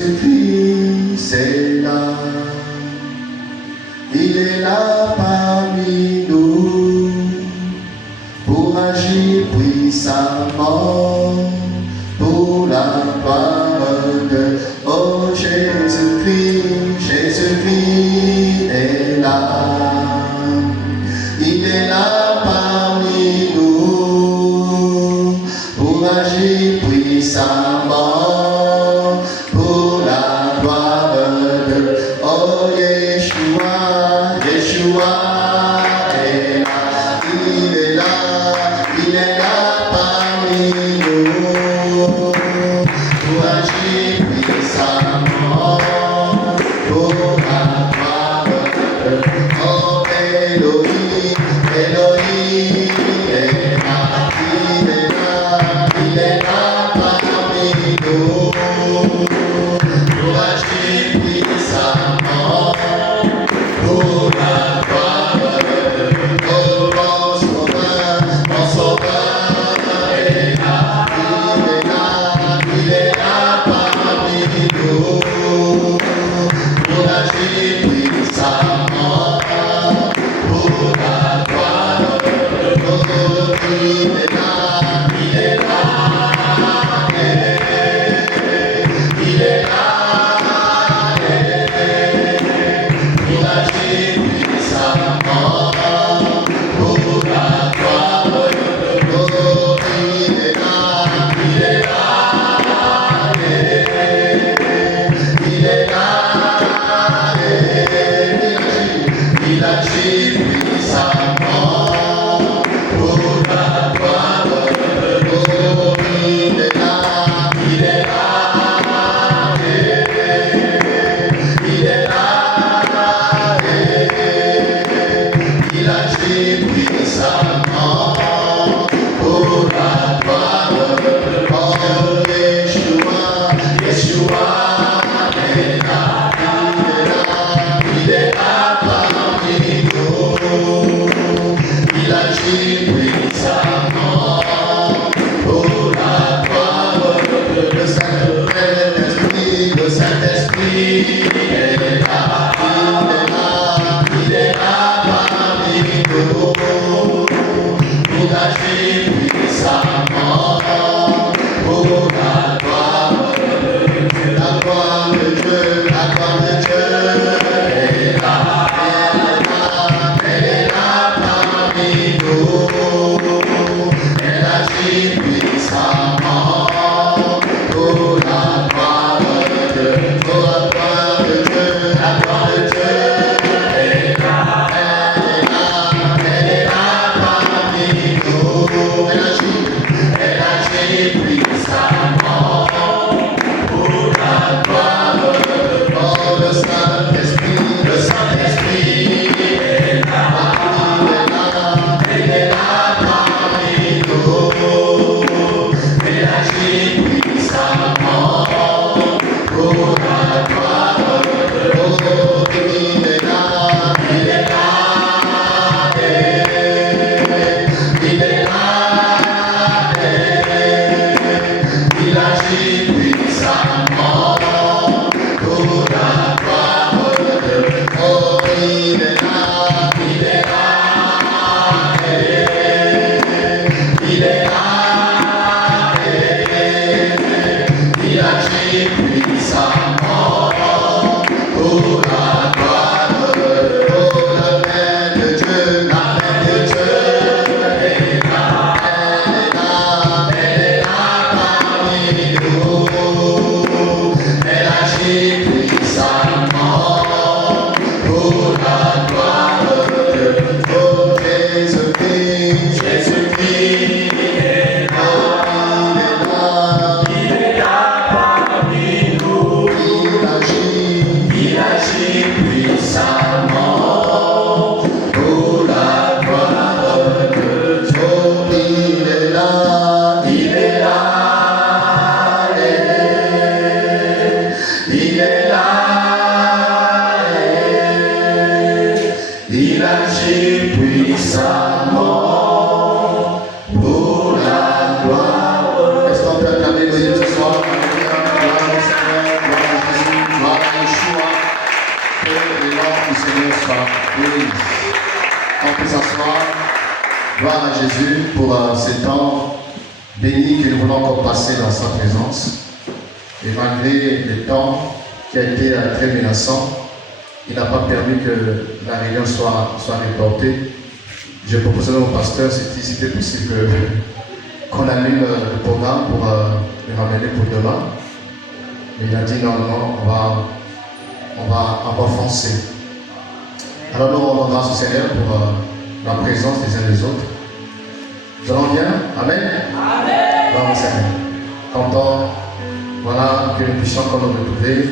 Jésus-Christ, c'est là. Il est là parmi nous pour agir puissamment pour la gloire de oh Jésus-Christ, Jésus-Christ est là. Il est là parmi nous pour agir puissamment pour la gloire de oh Yeshua, Yeshua est là. Il est là parmi nous pour agir puissamment pour la gloire de oh Elohim, Elohim est là. Il est là parmi nous pour agir puissamment pour la gloire de oh mon sauveur est là. Il est là parmi nous pour agir puissamment pour la gloire de oh il est là. Il est là, il est là, pour agir puissamment pour la gloire de oh il est là, il est là, il est là, il agit puissamment pour la gloire de oh il est là, il est là, il est là, il agit puissamment pour la gloire de oh Yeshua, Yeshua est là, il est là parmi nous, il agit puissamment pour la gloire de le Saint-Esprit est là, il est là parmi nous, il agit puissamment pour la gloire de Dieu, la gloire de Dieu, la gloire de Dieu est là, elle est là parmi nous, elle agit puissamment pour la gloire de Dieu, pour la gloire de Dieu, la gloire de Dieu est là, elle est là parmi nous, elle agit puissamment pour la gloire de oh, le Saint-Esprit est là, il est là parmi nous, il agit puissamment pour la gloire de oh, il est là, il est là, il est là, il agit puissamment pour la gloire de oh il est là, il est là, il est là, il agit puissamment pour la gloire de oh la main de Dieu, la main de Dieu est là, elle est là parmi nous, elle agit puissamment pour la gloire de oh Jésus-Christ, Jésus-Christ est là, il est là parmi nous, il agit puissamment pour la gloire de Dieu, il est là, il est là, il est là, il agit puissamment pour la gloire. Est-ce qu'on peut acclamer Dieu ce soir? Gloire au Seigneur, gloire au s'asseoir. Oui. On peut s'asseoir. Gloire à Jésus pour ces temps bénis que nous voulons encore passer dans sa présence. Et malgré le temps qui a été très menaçant, il n'a pas permis que la réunion soit reportée. Je proposais au pasteur si c'était possible qu'on annule le programme pour le ramener pour demain. Mais il a dit non, on va foncer. Alors nous rendons grâce au Seigneur pour la présence des uns des autres. Nous allons bien? Amen. Amen. Gloire au Seigneur. Content, voilà, que nous puissions encore nous retrouver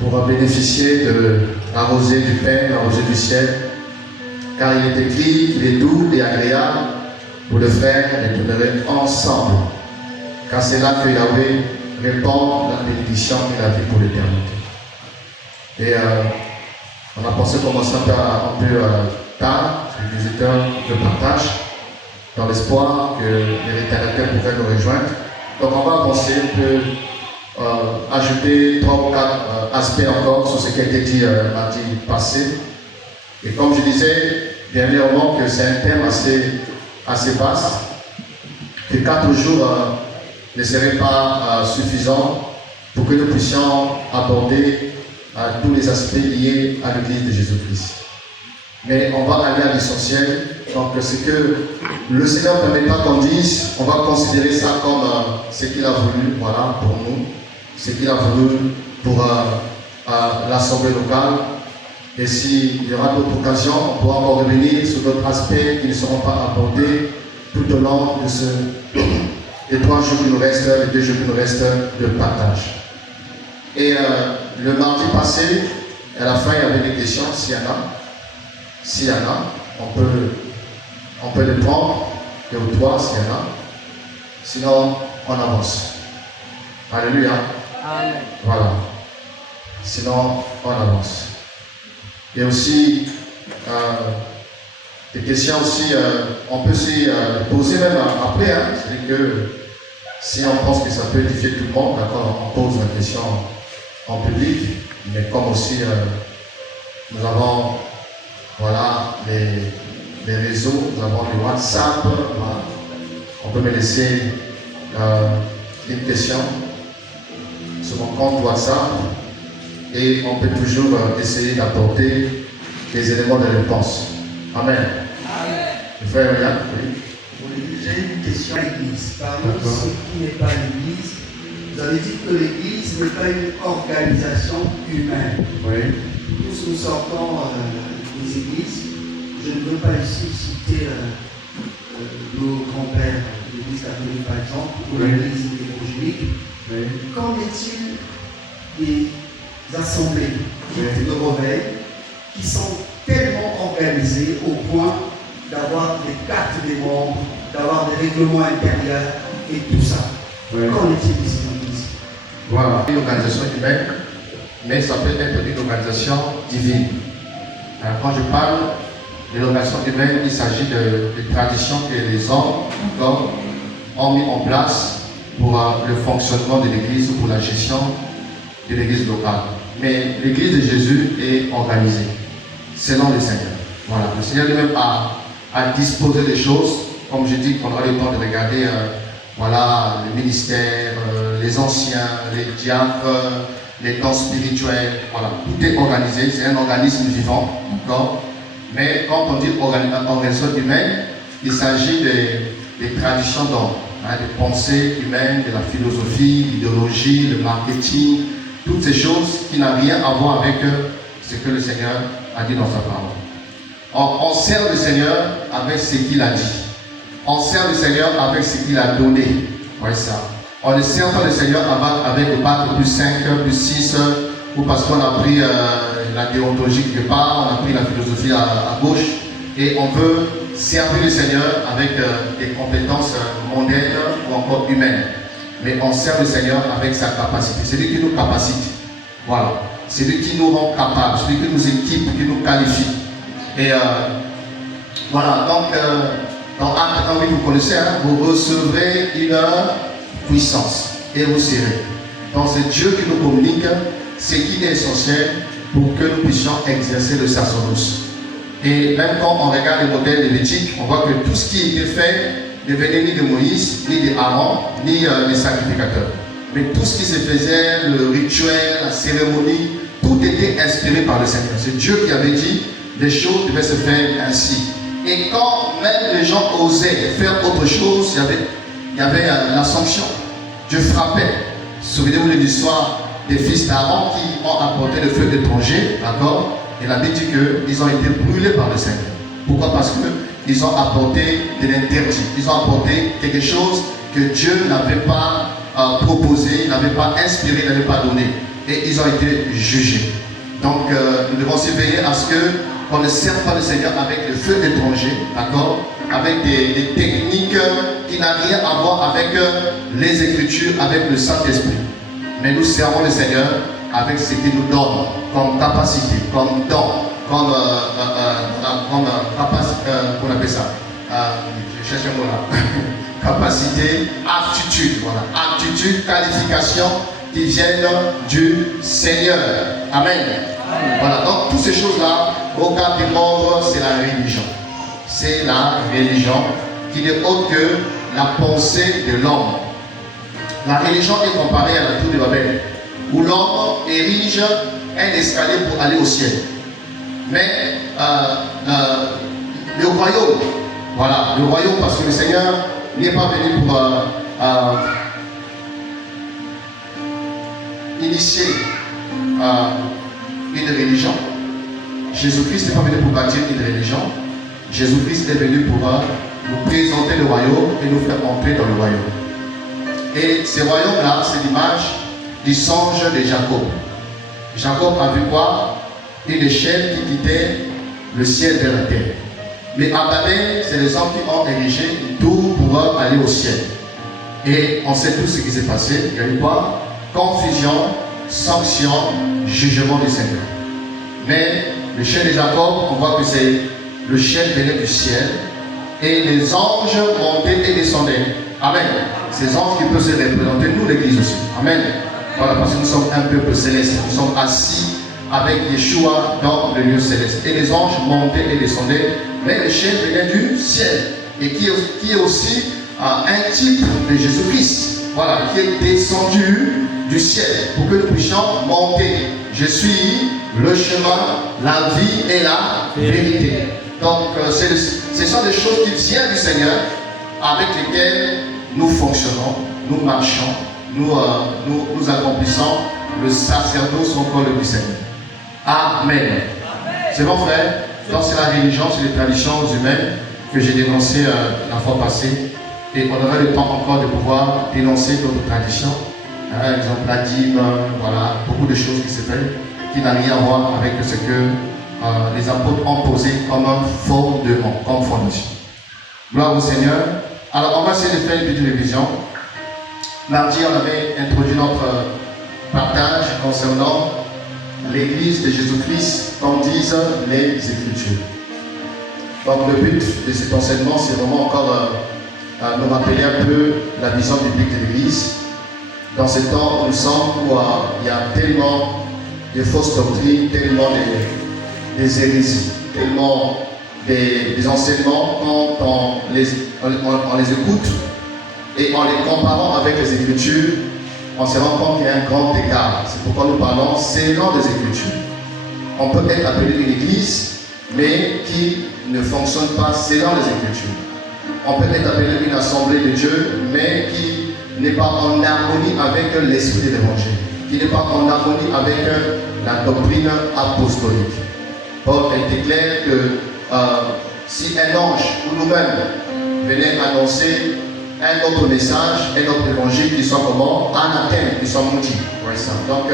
pour bénéficier de la rosée du Père, la rosée du ciel. Car il est écrit qu'il est doux et agréable pour le frère de demeurer ensemble. Car c'est là que Yahweh répand la bénédiction et la vie pour l'éternité. Et on a pensé commencer un peu tard, sur les visiteurs de partage, dans l'espoir que les rétardataires pourraient nous rejoindre. Donc on va avancer, on peut ajouter 3 ou 4 aspects encore sur ce qui a été dit mardi passé. Et comme je disais dernièrement que c'est un thème assez vaste, que 4 jours ne seraient pas suffisants pour que nous puissions aborder tous les aspects liés à l'Église de Jésus-Christ. Mais on va aller à l'essentiel. Donc ce que le Seigneur ne permet pas qu'on dise, on va considérer ça comme ce qu'il a voulu, voilà, pour nous, ce qu'il a voulu pour l'Assemblée locale. Et s'il y aura d'autres occasions, on pourra encore revenir sur d'autres aspects qui ne seront pas abordés tout au long de les 3 jours qui nous restent, les 2 jours qui nous restent de partage. Et le mardi passé, à la fin, il y avait des questions, s'il y en a, on peut les prendre, 2 ou 3 s'il y en a. Sinon, on avance. Alléluia. Amen. Voilà. Sinon, on avance. Il y a aussi des questions aussi, on peut s'y poser même après. Hein. C'est-à-dire que si on pense que ça peut édifier tout le monde, d'accord, on pose la question en public, mais comme aussi nous avons voilà, les réseaux, nous avons les WhatsApp, voilà. On peut me laisser une question sur mon compte WhatsApp et on peut toujours essayer d'apporter des éléments de réponse. Amen. Amen. Frère Yann, oui. J'ai une question à l'Église. Parmi ce qui n'est pas l'Église, vous avez dit que l'Église n'est pas une organisation humaine. Oui. Tous nous sortons des églises. Je ne veux pas ici citer nos grands-pères, l'Église catholique par exemple, ou l'Église évangélique. Oui. Qu'en est-il des assemblées de réveil qui sont tellement organisées au point d'avoir des cartes des membres, d'avoir des règlements intérieurs et tout ça? Oui. Qu'en est-il de ces églises? Voilà, une organisation humaine, mais ça peut être une organisation divine. Alors, quand je parle de l'organisation humaine, il s'agit de traditions que les hommes ont mis en place pour le fonctionnement de l'Église ou pour la gestion de l'Église locale. Mais l'Église de Jésus est organisée selon le Seigneur. Voilà, le Seigneur lui-même a disposé des choses, comme je dis, qu'on aura le temps de regarder voilà, le ministère, les anciens, les diacres, les dons spirituels, voilà, tout est organisé, c'est un organisme vivant, d'accord? Mais quand on dit organisation humaine, il s'agit des traditions d'hommes, hein, des pensées humaines, de la philosophie, l'idéologie, le marketing, toutes ces choses qui n'ont rien à voir avec ce que le Seigneur a dit dans sa parole. On sert le Seigneur avec ce qu'il a dit. On sert le Seigneur avec ce qu'il a donné. Ouais, ça. On ne sert pas le Seigneur avec le bac plus 5, plus 6, ou parce qu'on a pris la déontologie quelque part, on a pris la philosophie à gauche, et on veut servir le Seigneur avec des compétences mondaines ou encore humaines. Mais on sert le Seigneur avec sa capacité. C'est lui qui nous capacite. Voilà. C'est lui qui nous rend capables, c'est lui qui nous équipe, qui nous qualifie. Et voilà, donc dans Acte 1, vous connaissez, hein, vous recevrez une puissance et vous serez. Donc c'est Dieu qui nous communique ce qui est essentiel pour que nous puissions exercer le sacerdoce. Et même quand on regarde les modèles lévitiques, on voit que tout ce qui était fait ne venait ni de Moïse, ni d'Aaron, ni des sacrificateurs. Mais tout ce qui se faisait, le rituel, la cérémonie, tout était inspiré par le Seigneur. C'est Dieu qui avait dit, les choses devaient se faire ainsi. Et quand même les gens osaient faire autre chose, il y avait la sanction. Dieu frappait. Souvenez-vous de l'histoire des fils d'Aaron qui ont apporté le feu étranger, d'accord? Et la Bible dit qu'ils ont été brûlés par le Seigneur. Pourquoi? Parce qu'ils ont apporté de l'interdit. Ils ont apporté quelque chose que Dieu n'avait pas proposé, n'avait pas inspiré, n'avait pas donné. Et ils ont été jugés. Donc nous devons surveiller à ce qu'on ne serve pas le Seigneur avec le feu étranger, d'accord? Avec des techniques qui n'ont rien à voir avec les Écritures, avec le Saint-Esprit. Mais nous servons le Seigneur avec ce qu'il nous donne comme capacité, comme don, comme capacité, qu'on appelle ça, je cherche un mot là, capacité, aptitude, voilà, aptitude, qualification qui viennent du Seigneur. Amen. Voilà, donc toutes ces choses-là, au cas du monde, c'est la religion. C'est la religion qui n'est autre que la pensée de l'homme. La religion est comparée à la tour de Babel, où l'homme érige un escalier pour aller au ciel. Mais le royaume, voilà, le royaume, parce que le Seigneur n'est pas venu pour initier une religion. Jésus-Christ n'est pas venu pour bâtir une religion. Jésus-Christ est venu pour nous présenter le royaume et nous faire entrer dans le royaume. Et ce royaume-là, c'est l'image du songe de Jacob. Jacob a vu quoi? Une échelle qui quittait le ciel vers la terre. Mais à Babel, c'est les hommes qui ont érigé une tour pour aller au ciel. Et on sait tout ce qui s'est passé. Il y a eu quoi? Confusion, sanction, jugement du Seigneur. Mais le ciel de Jacob, on voit que c'est le ciel venait du ciel. Et les anges montaient et descendaient. Amen. Ces anges qui peuvent se représenter, nous l'église aussi. Amen. Voilà, parce que nous sommes un peuple céleste. Nous sommes assis avec Yeshua dans le lieu céleste. Et les anges montaient et descendaient. Mais le ciel venait du ciel. Et qui est aussi un type de Jésus-Christ. Voilà, qui est descendu du ciel pour que nous puissions monter. Je suis le chemin, la vie et la vérité. Donc, ce sont des choses qui viennent du Seigneur avec lesquelles nous fonctionnons, nous marchons, nous accomplissons le sacerdoce au corps du Seigneur. Amen. C'est bon, frère? Donc, c'est la religion, c'est les traditions humaines que j'ai dénoncées la fois passée. Et on aura le temps encore de pouvoir dénoncer d'autres traditions. Par exemple, la dîme, voilà, beaucoup de choses qui se font, qui n'ont rien à voir avec ce que les apôtres ont posé comme un fondement, comme fondation. Gloire au Seigneur. Alors, on va essayer de faire une petite révision. Mardi, on avait introduit notre partage concernant l'Église de Jésus-Christ, comme disent les Écritures. Donc, le but de cet enseignement, c'est vraiment encore nous rappeler un peu la vision biblique de l'Église. Dans ce temps où nous sommes, où il y a tellement de fausses doctrines, tellement des hérésies, tellement des enseignements, quand on les écoute et en les comparant avec les Écritures, on se rend compte qu'il y a un grand écart. C'est pourquoi nous parlons selon les Écritures. On peut être appelé une église, mais qui ne fonctionne pas selon les Écritures. On peut être appelé une assemblée de Dieu, mais qui n'est pas en harmonie avec l'esprit de l'Évangile, qui n'est pas en harmonie avec la doctrine apostolique. Paul a été clair que si un ange ou nous-mêmes venait annoncer un autre message, un autre évangile qui soit comment? Anathème, qui soit maudit. Donc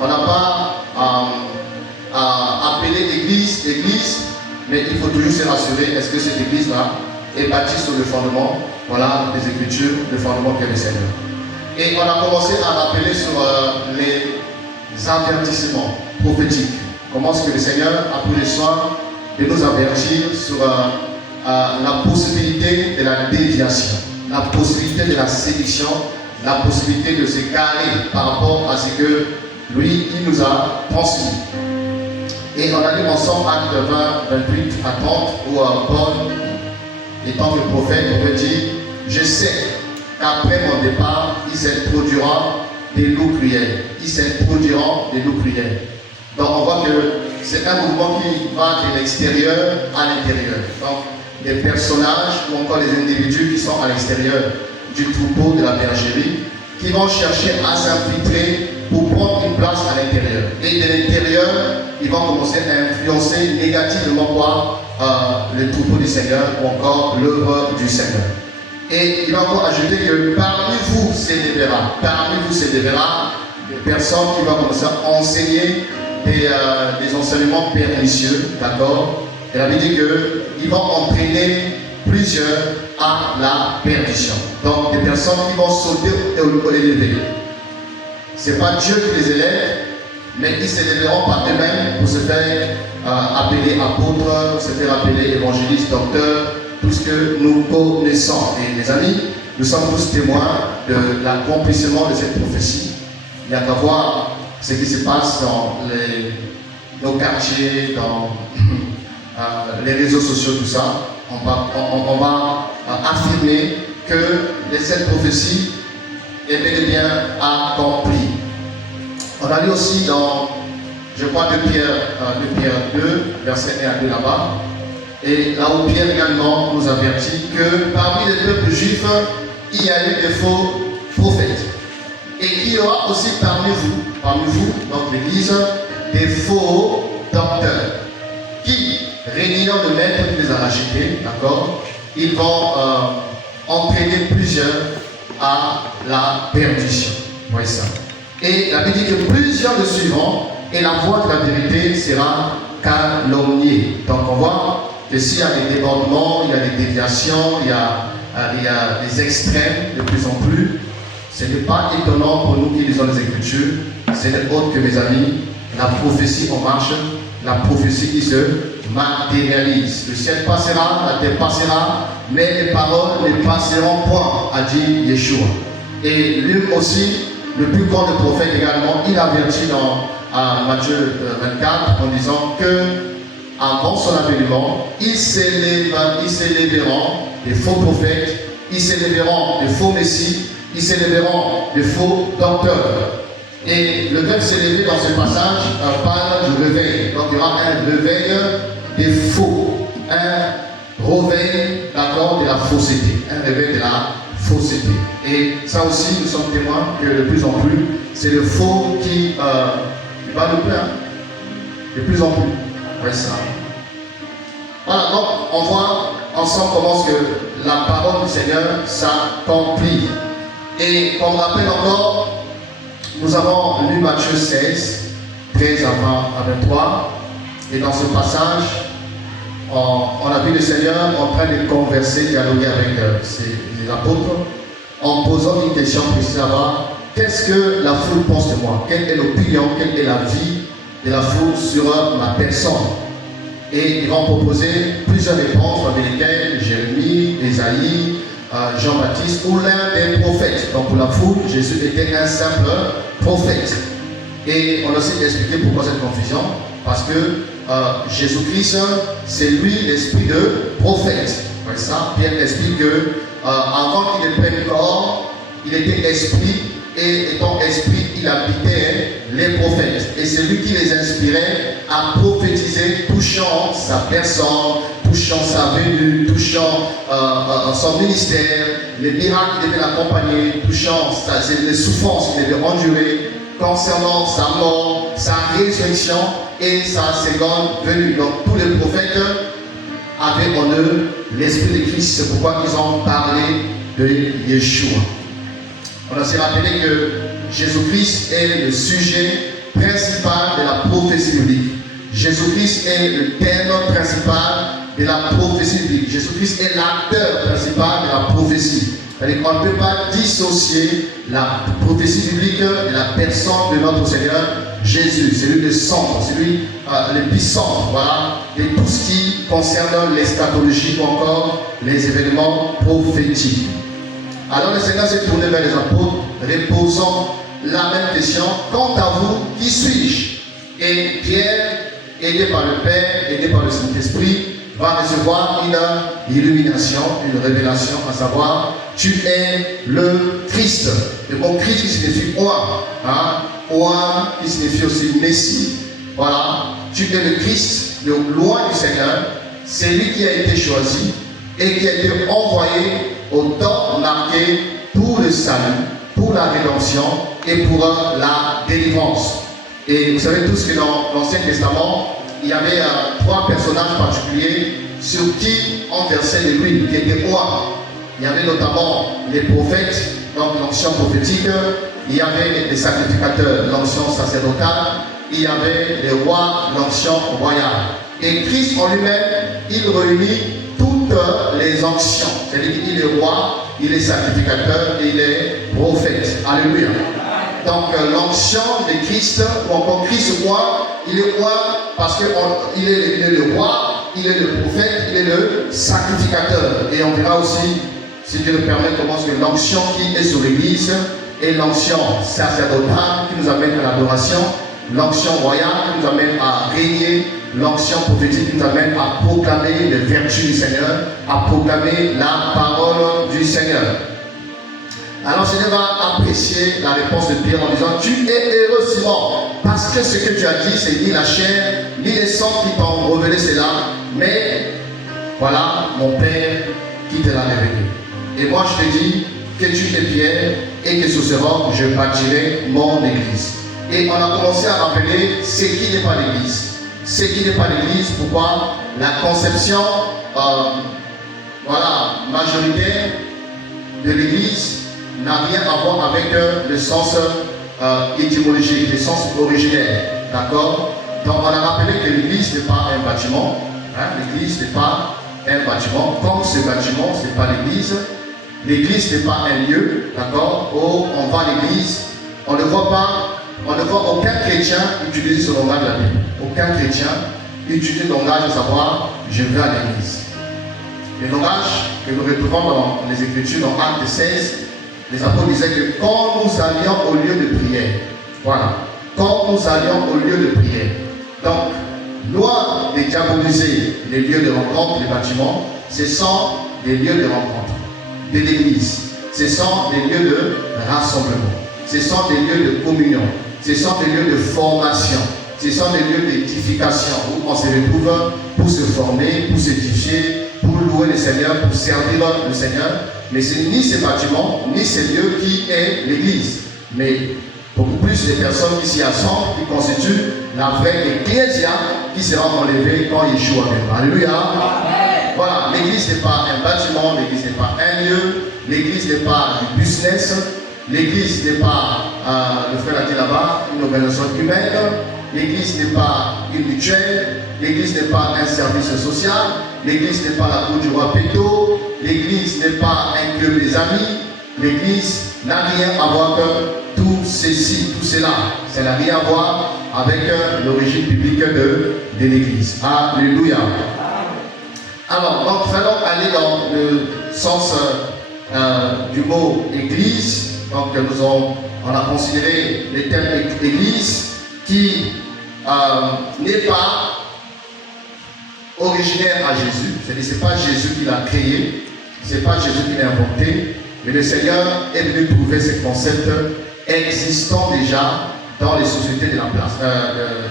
on n'a pas appelé l'église, mais il faut toujours se rassurer, est-ce que cette église-là est bâtie sur le fondement, voilà, des Écritures, le fondement qu'est le Seigneur. Et on a commencé à rappeler sur les avertissements prophétiques. Comment est-ce que le Seigneur a pris le soin de nous avertir sur la possibilité de la déviation, la possibilité de la séduction, la possibilité de se garer par rapport à ce que lui, il nous a transmis. Et on a lu ensemble Actes 20, 28 à 30, où Paul, étant que prophète, on me dit, je sais qu'après mon départ, il s'introduira des loups cruels. Ils s'introduiront des loups cruels. Donc on voit que c'est un mouvement qui va de l'extérieur à l'intérieur. Donc des personnages ou encore des individus qui sont à l'extérieur du troupeau, de la bergerie, qui vont chercher à s'infiltrer pour prendre une place à l'intérieur. Et de l'intérieur, ils vont commencer à influencer négativement quoi, le troupeau du Seigneur ou encore l'œuvre du Seigneur. Et il va encore ajouter que parmi vous s'élèvera des personnes qui vont commencer à enseigner des enseignements pernicieux, d'accord? Et la Bible dit qu'ils vont entraîner plusieurs à la perdition. Donc des personnes qui vont sauter au l'élever. Ce n'est pas Dieu qui les élève, mais ils s'élèveront par eux-mêmes pour se faire appeler apôtres, se faire appeler évangélistes, docteurs, tout ce que nous connaissons. Et mes amis, nous sommes tous témoins de l'accomplissement de cette prophétie. Il n'y a qu'à voir ce qui se passe dans nos quartiers, dans les réseaux sociaux, tout ça. On va affirmer que cette prophétie est bel et bien accomplie. On a lu aussi dans, je crois, de Pierre 2, verset 1 à 2 là-bas. Et là où Pierre également nous avertit que parmi les peuples juifs, il y a eu des faux prophètes. Et qu'il y aura aussi parmi vous, donc l'Église, des faux docteurs qui, régnant de maître qui les a rachetés, d'accord, ils vont entraîner plusieurs à la perdition. Voyez ça. Et la Bible dit que plusieurs le suivront et la voie de la vérité sera calomniée. Donc on voit que s'il y a des débordements, il y a des déviations, il y a des extrêmes de plus en plus, ce n'est pas étonnant pour nous qui lisons les Écritures, ce n'est autre que mes amis, la prophétie en marche, la prophétie qui se matérialise. Le ciel passera, la terre passera, mais les paroles ne passeront point, a dit Yeshua. Et lui aussi, le plus grand des prophètes également, il avertit dans Matthieu 24 en disant que avant son avènement, ils s'élèveront des faux prophètes, ils s'élèveront des faux messies, ils s'élèveront des faux docteurs. Et le verbe s'élever dans ce passage parle du réveil. Donc il y aura un réveil des faux, un réveil d'accord de la fausseté, un réveil de la fausseté. Et ça aussi, nous sommes témoins que de plus en plus, c'est le faux qui va le plein, de plus en plus. Oui, ça. Voilà, donc on voit ensemble comment que la parole du Seigneur s'accomplit. Et on rappelle encore, nous avons lu Matthieu 16, 13 à 23. Et dans ce passage, on a vu le Seigneur en train de converser, dialoguer avec les apôtres, en posant une question précise à qu'est-ce que la foule pense de moi? Quelle est l'opinion, quelle est la vie de la foule sur ma personne? Et ils vont proposer plusieurs réponses, parmi lesquelles Jérémie, Ésaïe, Jean-Baptiste ou l'un des prophètes. Donc pour la foule, Jésus était un simple prophète. Et on a aussi expliqué pourquoi cette confusion. Parce que Jésus-Christ, c'est lui l'esprit de prophète. C'est ça, Pierre explique que avant qu'il ait pris le corps, il était esprit. Et étant esprit, il habitait les prophètes. Et c'est lui qui les inspirait à prophétiser, touchant sa personne, touchant sa venue, touchant son ministère, les miracles qui devaient l'accompagner, touchant les souffrances qu'il devait endurer, concernant sa mort, sa résurrection et sa seconde venue. Donc tous les prophètes avaient en eux l'esprit de Christ. C'est pourquoi ils ont parlé de Yeshua. On a aussi rappelé que Jésus-Christ est le sujet principal de la prophétie biblique. Jésus-Christ est le thème principal de la prophétie biblique. Jésus-Christ est l'acteur principal de la prophétie. C'est-à-dire qu'on ne peut pas dissocier la prophétie biblique de la personne de notre Seigneur Jésus. C'est lui le centre, c'est lui l'épicentre, voilà, de tout ce qui concerne l'eschatologie ou encore les événements prophétiques. Alors le Seigneur s'est tourné vers les apôtres, reposant la même question. Quant à vous, qui suis-je? Et Pierre aidé par le Père, aidé par le Saint-Esprit, va recevoir une illumination, une révélation, à savoir, tu es le Christ. Le mot Christ qui signifie oint, oint qui signifie aussi Messie. Voilà, tu es le Christ, le loin du Seigneur, c'est lui qui a été choisi et qui a été envoyé au temps marqué pour le salut, pour la rédemption et pour la délivrance. Et vous savez tous que dans l'Ancien Testament, il y avait 3 personnages particuliers sur qui on versait de l'huile, qui étaient rois. Il y avait notamment les prophètes, donc l'onction prophétique, il y avait les sacrificateurs, l'onction sacerdotale, il y avait les rois, l'onction royale. Et Christ en lui-même, il réunit toutes les onctions. C'est-à-dire qu'il est roi, il est sacrificateur et il est prophète. Alléluia. Donc l'onction de Christ, ou encore Christ roi, il est roi parce qu'il est le roi, il est le prophète, il est le sacrificateur. Et on verra aussi, si Dieu le permet, comment que l'onction qui est sur l'Église est l'onction sacerdotale qui nous amène à l'adoration, l'onction royale qui nous amène à régner, l'onction prophétique qui nous amène à proclamer les vertus du Seigneur, à proclamer la parole du Seigneur. Alors le Seigneur va apprécier la réponse de Pierre en disant, tu es heureux Simon, parce que ce que tu as dit, c'est ni la chair, ni les sangs qui t'ont révélé cela, mais voilà mon Père qui te l'a révélé. Et moi je te dis que tu es Pierre et que sur ce roc je bâtirai mon église. Et on a commencé à rappeler ce qui n'est pas l'église. Ce qui n'est pas l'église, pourquoi? La conception majoritaire de l'église n'a rien à voir avec le sens étymologique, le sens originel. D'accord? Donc on a rappelé que l'église n'est pas un bâtiment. L'église n'est pas un bâtiment. Comme ce bâtiment, ce n'est pas l'église. L'église n'est pas un lieu. D'accord? Où on va à l'église, on ne voit pas, on ne voit aucun chrétien utiliser ce langage de la Bible. Aucun chrétien utilise le langage de savoir je vais à l'église. Le langage que nous retrouvons dans les Écritures, dans Actes 16, les apôtres disaient que quand nous allions au lieu de prière, voilà, quand nous allions au lieu de prière, donc, loin de diaboliser les lieux de rencontre, les bâtiments, ce sont des lieux de rencontre, de l'église, ce sont des lieux de rassemblement, ce sont des lieux de communion, ce sont des lieux de formation, ce sont des lieux d'édification où on se retrouve pour se former, pour s'édifier, pour louer le Seigneur, pour servir le Seigneur. Mais ce n'est ni ces bâtiments, ni ces lieux qui est l'église, mais beaucoup plus les personnes qui s'y assemblent, qui constituent la vraie ecclésia qui sera enlevée quand Yeshua viendra. Alléluia. Voilà, l'église n'est pas un bâtiment, l'église n'est pas un lieu, l'église n'est pas du business, l'église n'est pas, le frère l'a dit là-bas, une organisation humaine, l'église n'est pas une mutuelle, l'église n'est pas un service social, l'église n'est pas la cour du roi Péto, l'église n'est pas un club des amis, l'église n'a rien à voir que tout ceci, tout cela. Ça n'a rien à voir avec l'origine biblique de l'église. Alléluia. Alors, donc, allons aller dans le sens du mot église. Donc, on a considéré le terme église qui n'est pas originaire à Jésus. C'est-à-dire, ce n'est pas Jésus qui l'a créé, ce n'est pas Jésus qui l'a inventé, mais le Seigneur est venu trouver ce concept existant déjà dans les sociétés de la place,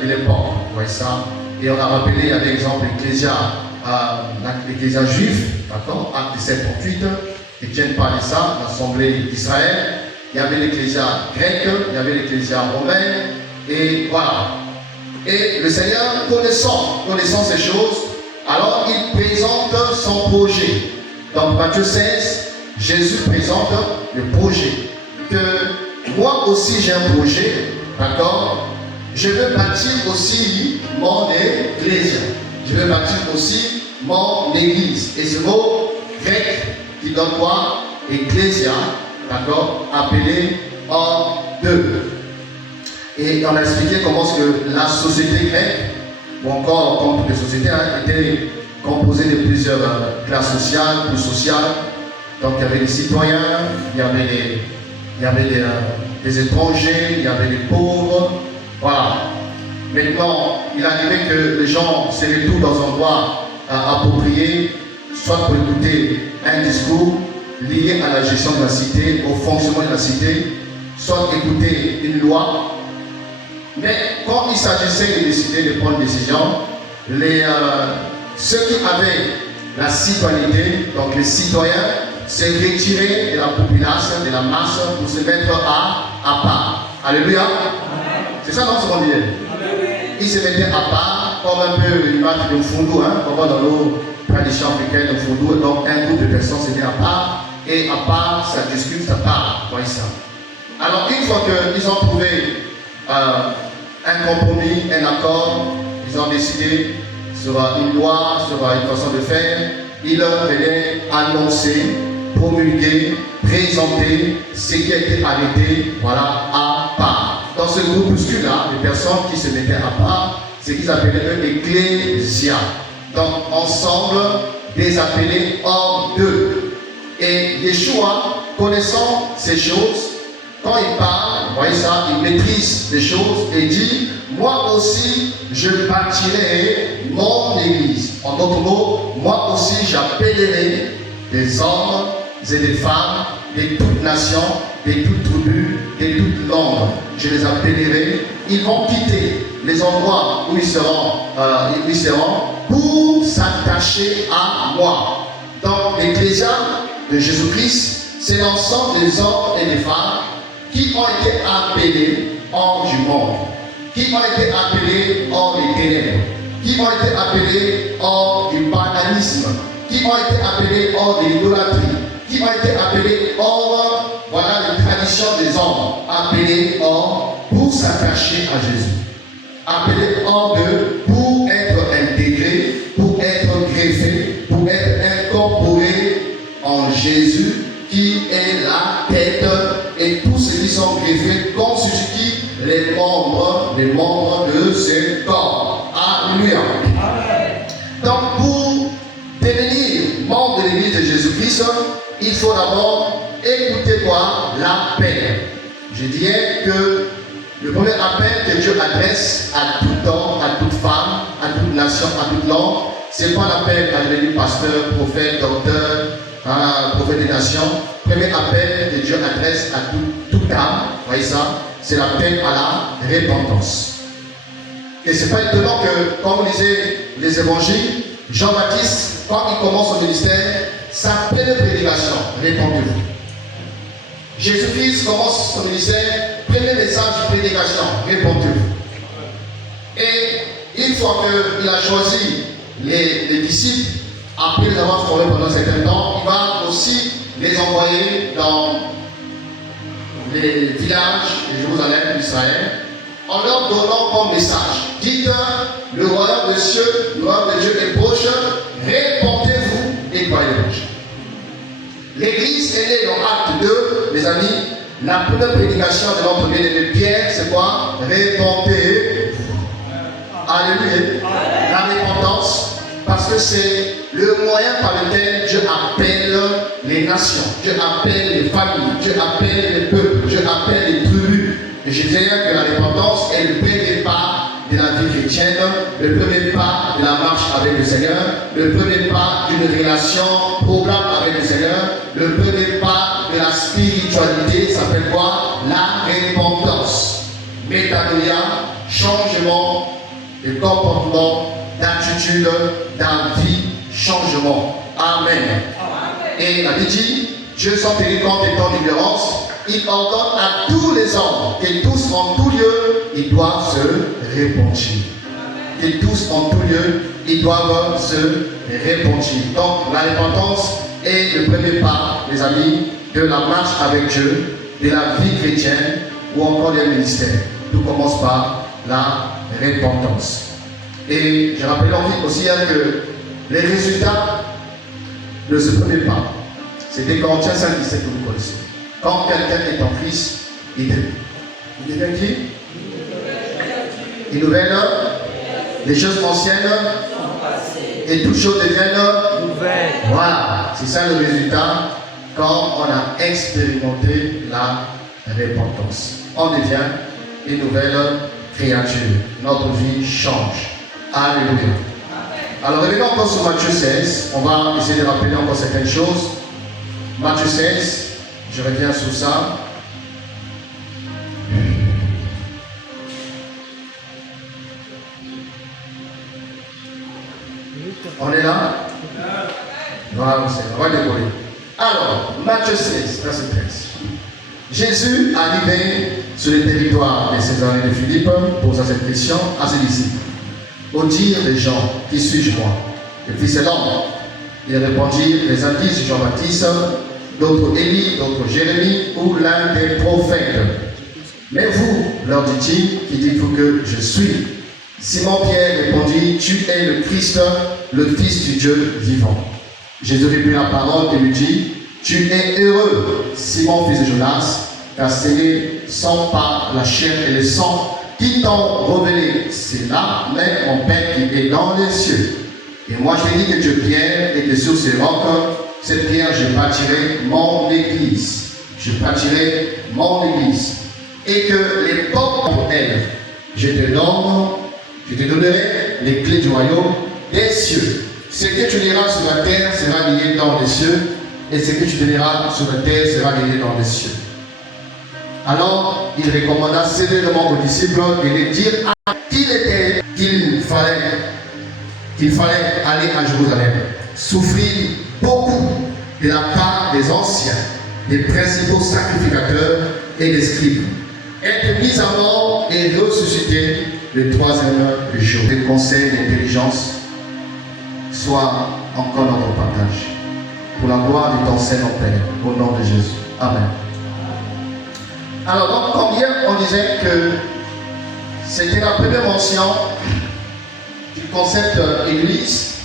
de l'époque. Vous voyez ça. Et on a rappelé, il y a l'exemple l'Ecclésia juif, d'accord, Acte 7:38, Étienne parlait de ça, l'Assemblée d'Israël. Il y avait l'Ecclésia grecque, il y avait l'Ecclésia romaine, et voilà. Et le Seigneur, connaissant ces choses, alors il présente son projet. Dans Matthieu 16, Jésus présente le projet. Que moi aussi j'ai un projet, d'accord? Je veux bâtir aussi mon église. Je veux bâtir aussi mon église. Et ce mot grec qui donne quoi? Ecclésia, d'accord? Appelé en deux. Et on a expliqué comment que la société grecque, ou encore comme toutes les sociétés, était composée de plusieurs classes sociales ou sociales. Donc il y avait les citoyens, il y avait des étrangers, il y avait les pauvres. Voilà. Maintenant, il arrivait que les gens se retrouvent dans un endroit approprié, soit pour écouter un discours lié à la gestion de la cité, au fonctionnement de la cité, soit écouter une loi. Mais quand il s'agissait de décider, de prendre une décision, ceux qui avaient la citoyenneté, donc les citoyens, se retiraient de la population, de la masse, pour se mettre à part. Alléluia. C'est ça, non, ce qu'on dit. Ils se mettaient à part, comme un peu une marque de Fundou, comme dans nos traditions africaines de Fundou. Donc un groupe de personnes se met à part, et à part, ça discute, ça part. Voyez ça. Alors une fois qu'ils ont trouvé un compromis, un accord, ils ont décidé sur une loi, sur une façon de faire, ils venaient annoncer, promulguer, présenter ce qui a été arrêté, voilà, à part. Dans ce groupuscule-là, les personnes qui se mettaient à part, c'est qu'ils appelaient l'Ecclésia. Donc ensemble, des appelés hors d'eux. Et Yeshua, connaissant ces choses, quand il parle, vous voyez ça, il maîtrise les choses et dit, moi aussi, je bâtirai mon église. En d'autres mots, moi aussi, j'appellerai des hommes et des femmes de toutes nations, de toutes tribus, de toutes langues. Je les appellerai. Ils vont quitter les endroits où ils seront pour s'attacher à moi. Donc, l'Ecclésia de Jésus-Christ, c'est l'ensemble des hommes et des femmes qui ont été appelés hors du monde, qui ont été appelés hors des ténèbres, qui ont été appelés hors du paganisme, qui ont été appelés hors de l'idolâtrie, qui ont été appelés hors, voilà, les traditions des hommes, appelés hors pour s'attacher à Jésus, appelés hors d'eux pour être intégrés, pour être greffés, pour être incorporés en Jésus qui est la tête, et tous ceux qui sont greffés constituent les membres de ce corps. Alléluia. Donc pour devenir membre de l'église de Jésus-Christ, il faut d'abord écouter quoi? L'appel. Je dirais que le premier appel que Dieu adresse à tout homme, à toute femme, à toute nation, à toute langue, ce n'est pas l'appel à devenir pasteur, prophète, docteur, prophète des nations. Le premier appel que Dieu adresse à toute âme, voyez ça, c'est l'appel à la repentance. Et ce n'est pas étonnant que, quand vous lisez les évangiles, Jean-Baptiste, quand il commence son ministère, sa pleine prédication, répandez-vous. Jésus-Christ commence son ministère, premier message de prédication, répandez-vous. Et une fois qu'il a choisi les disciples, après les avoir formés pendant un certain temps, il va aussi les envoyer dans les villages de Jérusalem, d'Israël, en leur donnant comme message: dites, le royaume de cieux, le royaume de Dieu est proche, répandez-vous et croyez le prochain. L'église est née dans Acte 2, mes amis. La première prédication de notre bien-aimé Pierre, c'est quoi? Répandez-vous. Alléluia. La repentance, parce que c'est le moyen par lequel Dieu appelle les nations, Dieu appelle les familles, Dieu appelle les peuples, Dieu appelle les tribus. Et je dirais que la repentance est le premier pas de la vie chrétienne, le premier pas de la marche avec le Seigneur, le premier pas d'une relation programme avec le Seigneur, le premier pas de la spiritualité s'appelle quoi? La repentance. Métanoïa, changement de comportement, d'attitude, d'avis, changement. Amen. Et la Bible dit, Dieu sans tenir compte des temps d'ignorance, il ordonne à tous les hommes que tous en tout lieu, ils doivent se repentir. Que tous en tout lieu, ils doivent se repentir. Donc la repentance est le premier pas, les amis, de la marche avec Dieu, de la vie chrétienne ou encore des ministères. Tout commence par la repentance. Et je rappelle aussi que les résultats de ce premier pas, c'était Corinthiens 5,17 que vous connaissez. Quand quelqu'un est en Christ, il devient qui? Une nouvelle, les choses anciennes et toutes choses deviennent nouvelles. Voilà, c'est ça le résultat quand on a expérimenté la repentance. On devient une nouvelle créature. Notre vie change. Alléluia. Alors revenons encore sur Matthieu 16. On va essayer de rappeler encore certaines choses. Matthieu 16, je reviens sur ça. On est là? Voilà, on va décoller. Alors, Matthieu 16, verset 13. Jésus, arrivé sur le territoire de Césarée de Philippe, posa cette question à ses disciples. Au dire des gens, qui suis-je moi? Le Fils de l'homme. Ils répondirent, les uns disent Jean-Baptiste, d'autres Élie, d'autres Jérémie ou l'un des prophètes. Mais vous, leur dit-il, qui dites-vous que je suis? Simon-Pierre répondit, tu es le Christ, le Fils du Dieu vivant. Jésus lui prit la parole et lui dit, tu es heureux, Simon, fils de Jonas, car ce ne sont pas la chair et le sang qui t'ont révélé cela, mais mon Père qui est dans les cieux. Et moi je dis que tu es Pierre et que sur ces rocs, cette pierre, je bâtirai mon église. Je bâtirai mon église. Et que les portes pour elle, je te donnerai les clés du royaume des cieux. Ce que tu liras sur la terre sera lié dans les cieux, et ce que tu liras sur la terre sera lié dans les cieux. Alors, il recommanda sévèrement aux disciples de les dire qu'il fallait aller à Jérusalem, souffrir beaucoup de la part des anciens, des principaux sacrificateurs et des scribes, être mis à mort et ressusciter le troisième jour. Le conseil d'intelligence soit encore notre partage. Pour la gloire de ton Saint Père, au nom de Jésus. Amen. Alors, donc, combien on disait que c'était la première mention du concept Église.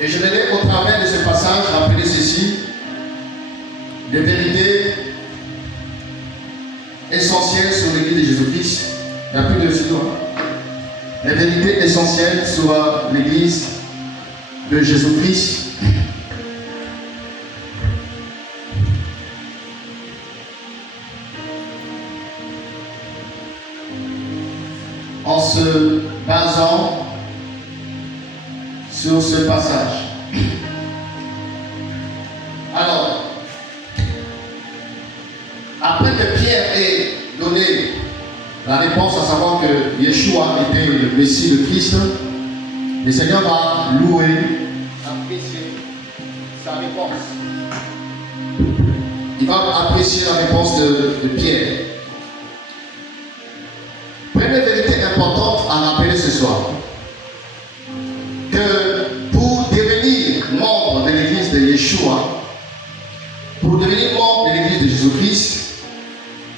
Et je vais au travers de ce passage rappeler ceci, des vérités essentielles sur l'Église de Jésus-Christ. Il n'y a plus de studio. Les vérités essentielles sur l'Église de Jésus-Christ. En se basant sur ce passage. Alors, après que Pierre ait donné la réponse, à savoir que Yeshua était le Messie, le Christ, le Seigneur va louer, apprécier sa réponse. Il va apprécier la réponse de Pierre. Première vérité importante à rappeler ce soir, que pour devenir membre de l'église de Yeshua, pour devenir membre de l'église de Jésus-Christ,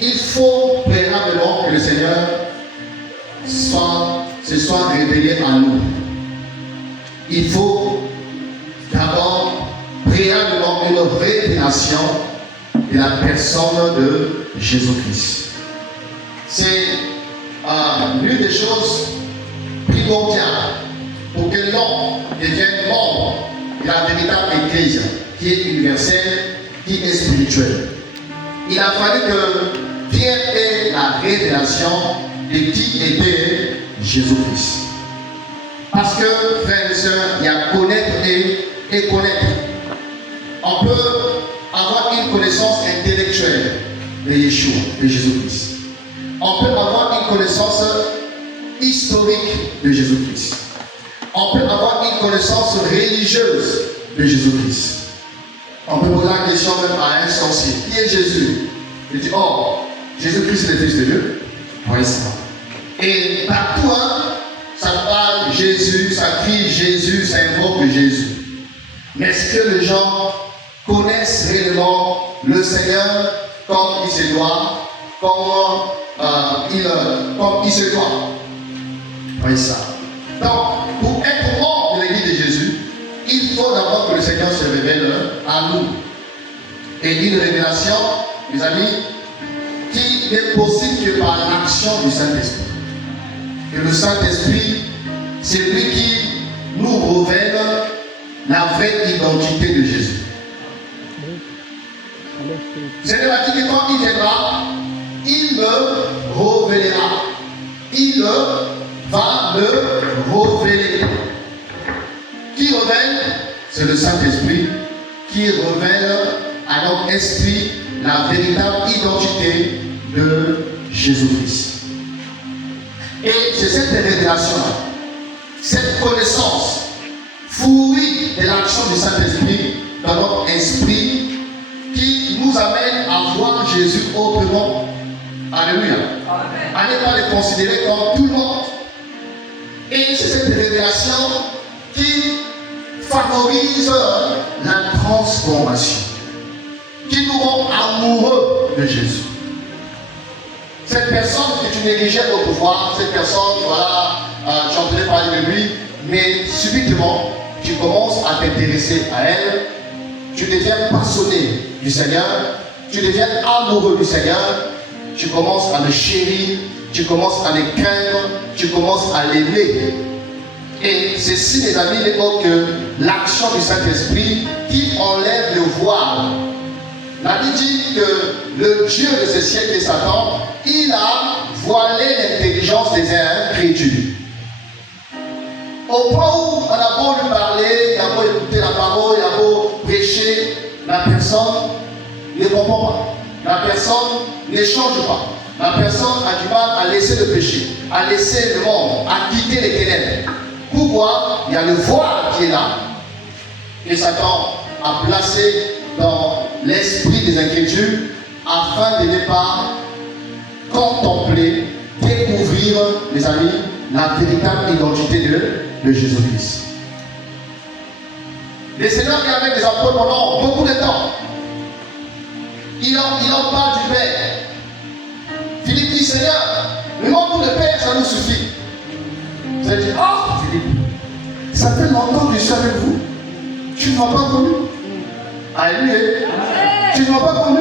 il faut préalablement que le Seigneur se soit révélé à nous. Il faut d'abord préalablement une révélation de la personne de Jésus-Christ. C'est l'une des choses primordiales pour que l'homme devienne membre de la véritable Église qui est universelle, qui est spirituelle. Il a fallu que Pierre ait la révélation de qui était Jésus-Christ. Parce que, frères et sœurs, il y a connaître et connaître. On peut avoir une connaissance intellectuelle de Yeshua, de Jésus-Christ. On peut avoir une connaissance historique de Jésus-Christ. On peut avoir une connaissance religieuse de Jésus-Christ. On peut poser la question même à un sorcier. Qui est Jésus? Il dit, oh, Jésus-Christ est le Fils de Dieu. Oui, ça. Et partout, ça parle Jésus, ça crie Jésus, ça invoque Jésus. Mais est-ce que les gens connaissent réellement le Seigneur comme il se doit, comme il se doit? Oui, ça. Donc, pour être membre de l'église de Jésus, il faut d'abord que le Seigneur se révèle à nous. Et une révélation, mes amis, qui n'est possible que par l'action du Saint-Esprit. Et le Saint-Esprit, c'est lui qui nous révèle la vraie identité de Jésus. C'est-à-dire que quand il viendra, il me révélera. Il il va le révéler. Qui révèle? C'est le Saint-Esprit qui révèle à notre esprit la véritable identité de Jésus-Christ. Et c'est cette révélation-là, cette connaissance, fruit de l'action du Saint-Esprit dans notre esprit, qui nous amène à voir Jésus autrement. Alléluia. À ne pas le considérer comme tout le monde. Et c'est cette révélation qui favorise la transformation, qui nous rend amoureux de Jésus. Cette personne que tu négligeais au pouvoir, cette personne, voilà, tu entendais parler de lui, mais subitement, tu commences à t'intéresser à elle, tu deviens passionné du Seigneur, tu deviens amoureux du Seigneur, tu commences à le chérir, tu commences à le craindre, tu commences à l'aimer. Et ceci, mes amis, n'est autre que l'action du Saint-Esprit qui enlève le voile. La Bible dit que le Dieu de ce siècle est Satan, il a voilé l'intelligence des incrédules. Au point où on a beau lui parler, il a beau écouter la parole, il a beau prêcher, la personne ne comprend pas. La personne ne change pas. La personne a du mal à laisser le péché, à laisser le monde, à quitter les ténèbres. Pourquoi? Il y a le voile qui est là. Et Satan a placé dans l'esprit des incrédules afin de ne pas contempler, découvrir, mes amis, la véritable identité de Jésus-Christ. Le Seigneur est avec les apôtres pendant beaucoup de temps. Il en parle du Père. Philippe dit, Seigneur, le nom de Père, ça nous suffit. Vous avez dit, oh Philippe, ça fait longtemps que je suis avec vous. Tu ne m'as pas connu. Alléluia. Tu ne m'as pas connu.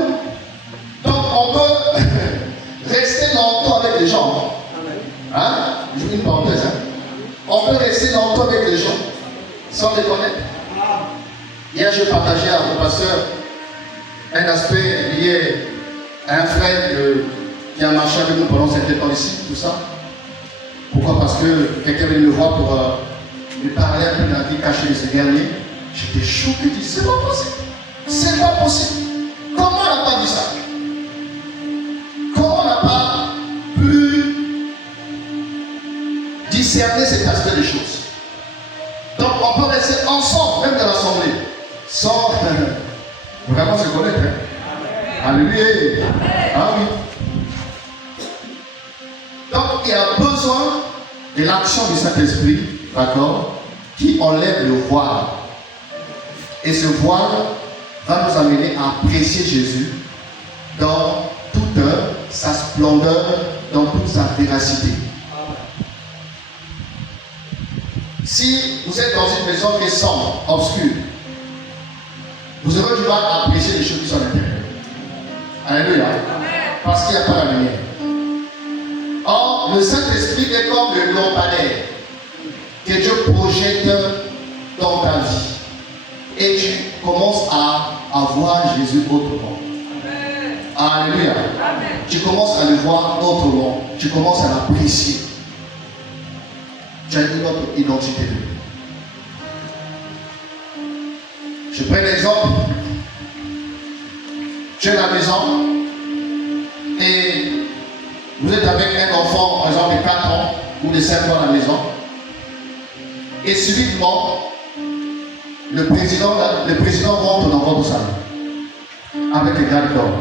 Donc on peut rester longtemps avec les gens. Hein? Je vous une parenthèse. Hein? On peut rester longtemps avec les gens sans les connaître. Hier, je partageais à mon pasteur un aspect lié à un frère qui a marché avec nous pendant cette temps ici, tout ça. Pourquoi? Parce que quelqu'un venait me voir pour me parler un peu de la vie cachée de ce dernier. J'étais choqué, je dis, c'est pas possible. C'est pas possible. Comment on n'a pas vu ça? Comment on n'a pas pu discerner cet aspect des choses? Donc on peut rester ensemble, même dans l'assemblée, sans vraiment se connaître. Hein? Alléluia. Ah oui. Donc il y a besoin de l'action du Saint-Esprit, d'accord, qui enlève le voile. Et ce voile va nous amener à apprécier Jésus dans toute sa splendeur, dans toute sa véracité. Si vous êtes dans une maison qui est sombre, obscure, vous aurez du mal à apprécier les choses qui sont à l'intérieur. Alléluia. Parce qu'il n'y a pas la lumière. Or, le Saint-Esprit est comme le lampadaire que Dieu projette dans ta vie. Et tu commences à voir Jésus autrement. Alléluia. Tu commences à le voir autrement. Tu commences à l'apprécier. Tu as une autre identité de lui. Je prends l'exemple. Tu es à la maison et vous êtes avec un enfant, par exemple, de 4 ans ou de 5 ans à la maison. Et subitement, le président rentre dans votre salon avec les gardes corps.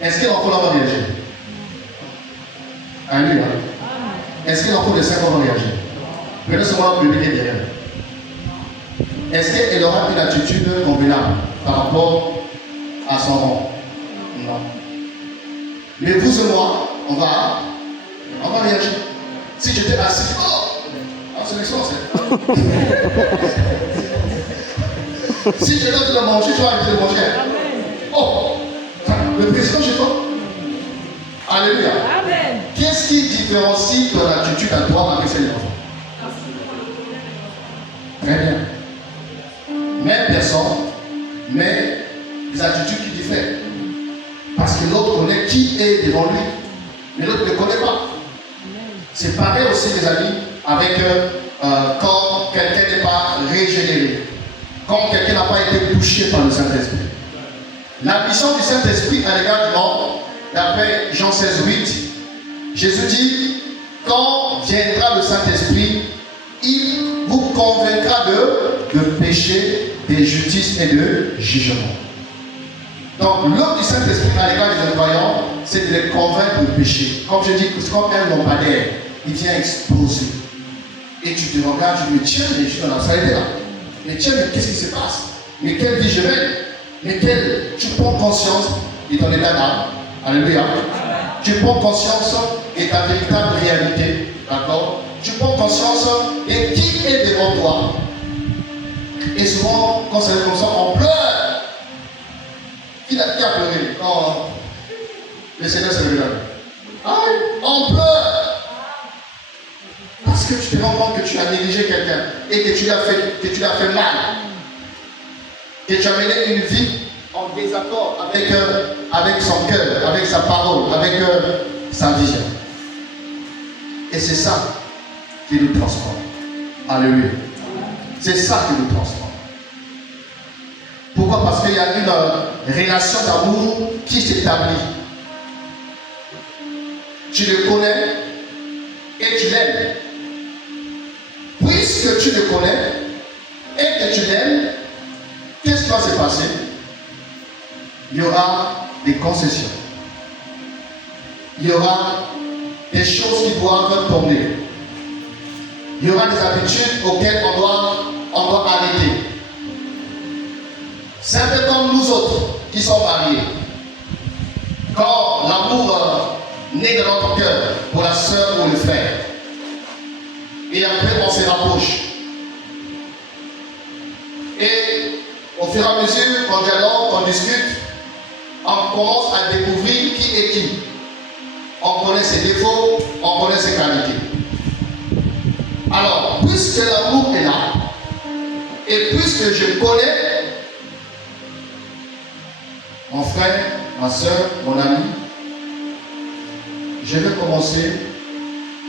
Est-ce que l'enfant va réagir? Alléluia. Est-ce que l'enfant de 5 ans va réagir? Prenez seulement le bébé derrière. Est-ce qu'elle aura une attitude convenable par rapport à son rang? Non. Mais vous et moi, on va réagir. Si j'étais assis, c'est l'expérience. Si je donne de manger, tu vas arrêter de manger. Oh, le président chez toi. Alléluia. Amen. Qu'est-ce qui différencie ton attitude à toi avec celle de l'enfant? Très bien. Même personne, mais des attitudes qui diffèrent. Parce que l'autre connaît qui est devant lui. mais l'autre ne connaît pas. C'est pareil aussi, mes amis, avec quand quelqu'un n'est pas régénéré, quand quelqu'un n'a pas été touché par le Saint-Esprit. La mission du Saint-Esprit à l'égard du monde, d'après Jean 16, 8, Jésus dit, quand viendra le Saint-Esprit, il vous convaincra de péché, de justice et de jugement. Donc l'œuvre du Saint-Esprit à l'égard des incroyants, c'est de les convaincre de péché. Comme je dis, comme un lampadaire, il vient exploser. Et tu te regardes, tu me tiens, mais je suis dans la salle là. Mais tiens, mais qu'est-ce qui se passe? Mais quelle vie je mène? Mais tu prends conscience de ton état d'âme. Alléluia. Tu prends conscience de ta véritable réalité. D'accord? Tu prends conscience de qui est devant toi. Et souvent, quand c'est comme ça, on pleure. Qui a pleuré quand le Seigneur s'est levé? On pleure. Parce que tu te rends compte que tu as négligé quelqu'un et que tu l'as fait mal. Que tu as mené une vie en désaccord avec son cœur, avec sa parole, avec sa vision. Et c'est ça qui nous transforme. Alléluia. C'est ça qui nous transforme. Pourquoi? Parce qu'il y a une relation d'amour qui s'établit. Tu le connais et tu l'aimes. Puisque tu le connais et que tu l'aimes, qu'est-ce qui va se passer? Il y aura des concessions. Il y aura des choses qui doivent tomber. Il y aura des habitudes auxquelles on doit arrêter. C'est un peu comme nous autres qui sommes mariés. Quand l'amour naît dans notre cœur pour la sœur ou le frère, et après on se rapproche. Et au fur et à mesure qu'on dialogue, qu'on discute, on commence à découvrir qui est qui. On connaît ses défauts, on connaît ses qualités. Alors, puisque l'amour est là, et puisque je connais mon frère, ma soeur, mon ami, je vais commencer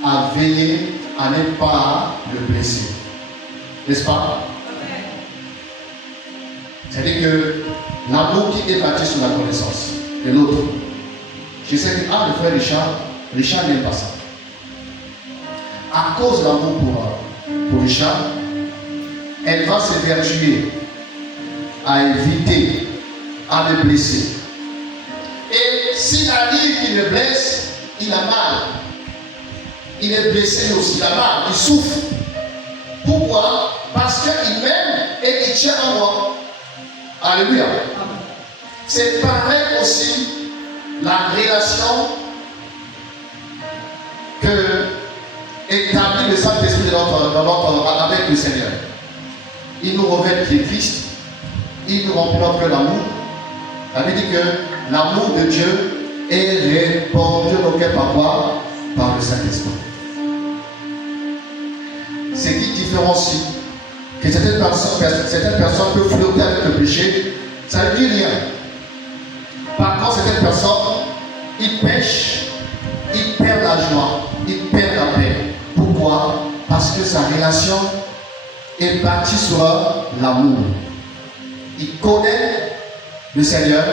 à veiller à ne pas le blesser. N'est-ce pas? C'est-à-dire que l'amour qui est bâti sur la connaissance de l'autre. Je sais que le frère Richard n'aime pas ça. À cause de l'amour pour Richard, elle va se vertuer à éviter à le blesser. Et s'il arrive qu'il me blesse, il a mal. Il est blessé aussi, il a mal, il souffre. Pourquoi? Parce qu'il m'aime et il tient à moi. Alléluia. C'est pareil aussi la relation que établit le Saint-Esprit avec le Seigneur. Il nous revêt qui est Christ, il nous remplit notre cœur d'amour. Ça veut dire que l'amour de Dieu est répandu dans nos cœurs par quoi? Par le Saint-Esprit. Ce qui différencie que certaines personnes peuvent flotter avec le péché, ça ne dit rien. Par contre, certaines personnes, ils pêchent, ils perdent la joie, ils perdent la paix. Pourquoi? Parce que sa relation est bâtie sur l'amour. Il connaît le Seigneur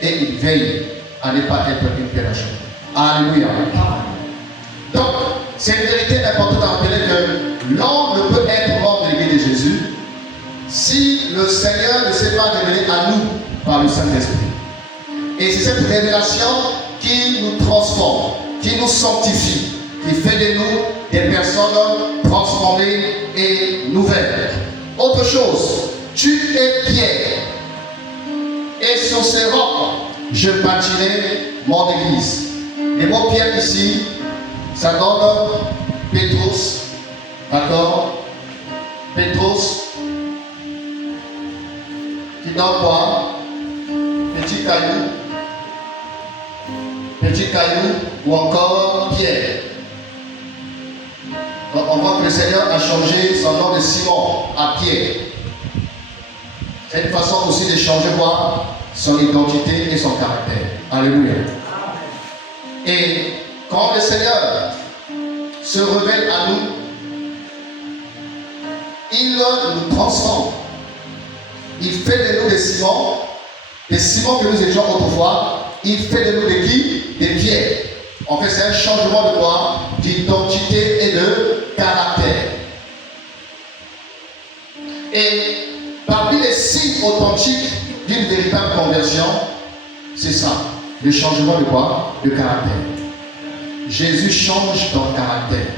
et il veille à ne pas être une pécheur. Alléluia. Donc, c'est une vérité importante à rappeler que l'homme ne peut être membre de l'Église de Jésus si le Seigneur ne s'est pas révélé à nous par le Saint-Esprit. Et c'est cette révélation qui nous transforme, qui nous sanctifie, qui fait de nous des personnes transformées et nouvelles. Autre chose, tu es Pierre, et sur ces rocs, je bâtirai mon église. Les mots Pierre ici, ça donne Pétrus, d'accord? Pétrus, qui donne quoi? Petit caillou ou encore Pierre. Donc on voit que le Seigneur a changé son nom de Simon à Pierre. C'est une façon aussi de changer quoi? Son identité et son caractère. Alléluia. Et Quand le Seigneur se révèle à nous, il nous transforme. Il fait de nous des ciments que nous étions autrefois. Il fait de nous des qui? Des pierres. En fait, c'est un changement de quoi? D'identité et de caractère. Et parmi les signes authentiques d'une véritable conversion, c'est ça, le changement de quoi? De caractère. Jésus change ton caractère.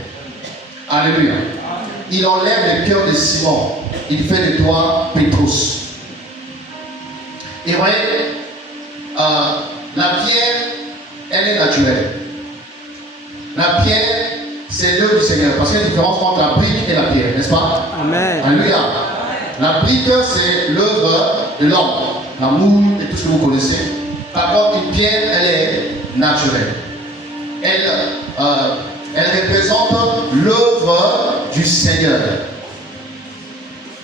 Alléluia. Il enlève le cœur de Simon. Il fait de toi Pétrus. Et vous voyez, la pierre, elle est naturelle. La pierre, c'est l'œuvre du Seigneur. Parce qu'il y a une différence entre la brique et la pierre, n'est-ce pas? Amen. Alléluia. La brique, c'est l'œuvre de l'homme. La moule et tout ce que vous connaissez. Par contre, une pierre, elle est naturelle. Elle représente l'œuvre du Seigneur.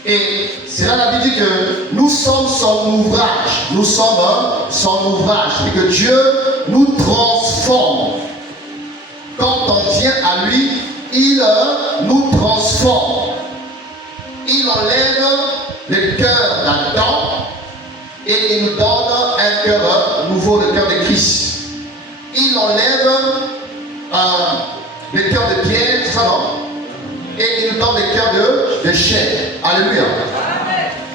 Et c'est là la Bible dit que nous sommes son ouvrage. Nous sommes son ouvrage. Et que Dieu nous transforme. Quand on vient à lui, il nous transforme. Il enlève le cœur d'Adam et il nous donne un cœur nouveau, le cœur de Christ. Il enlève le cœur de pierre, c'est ça non? Et il nous donne le cœur de chair. Alléluia.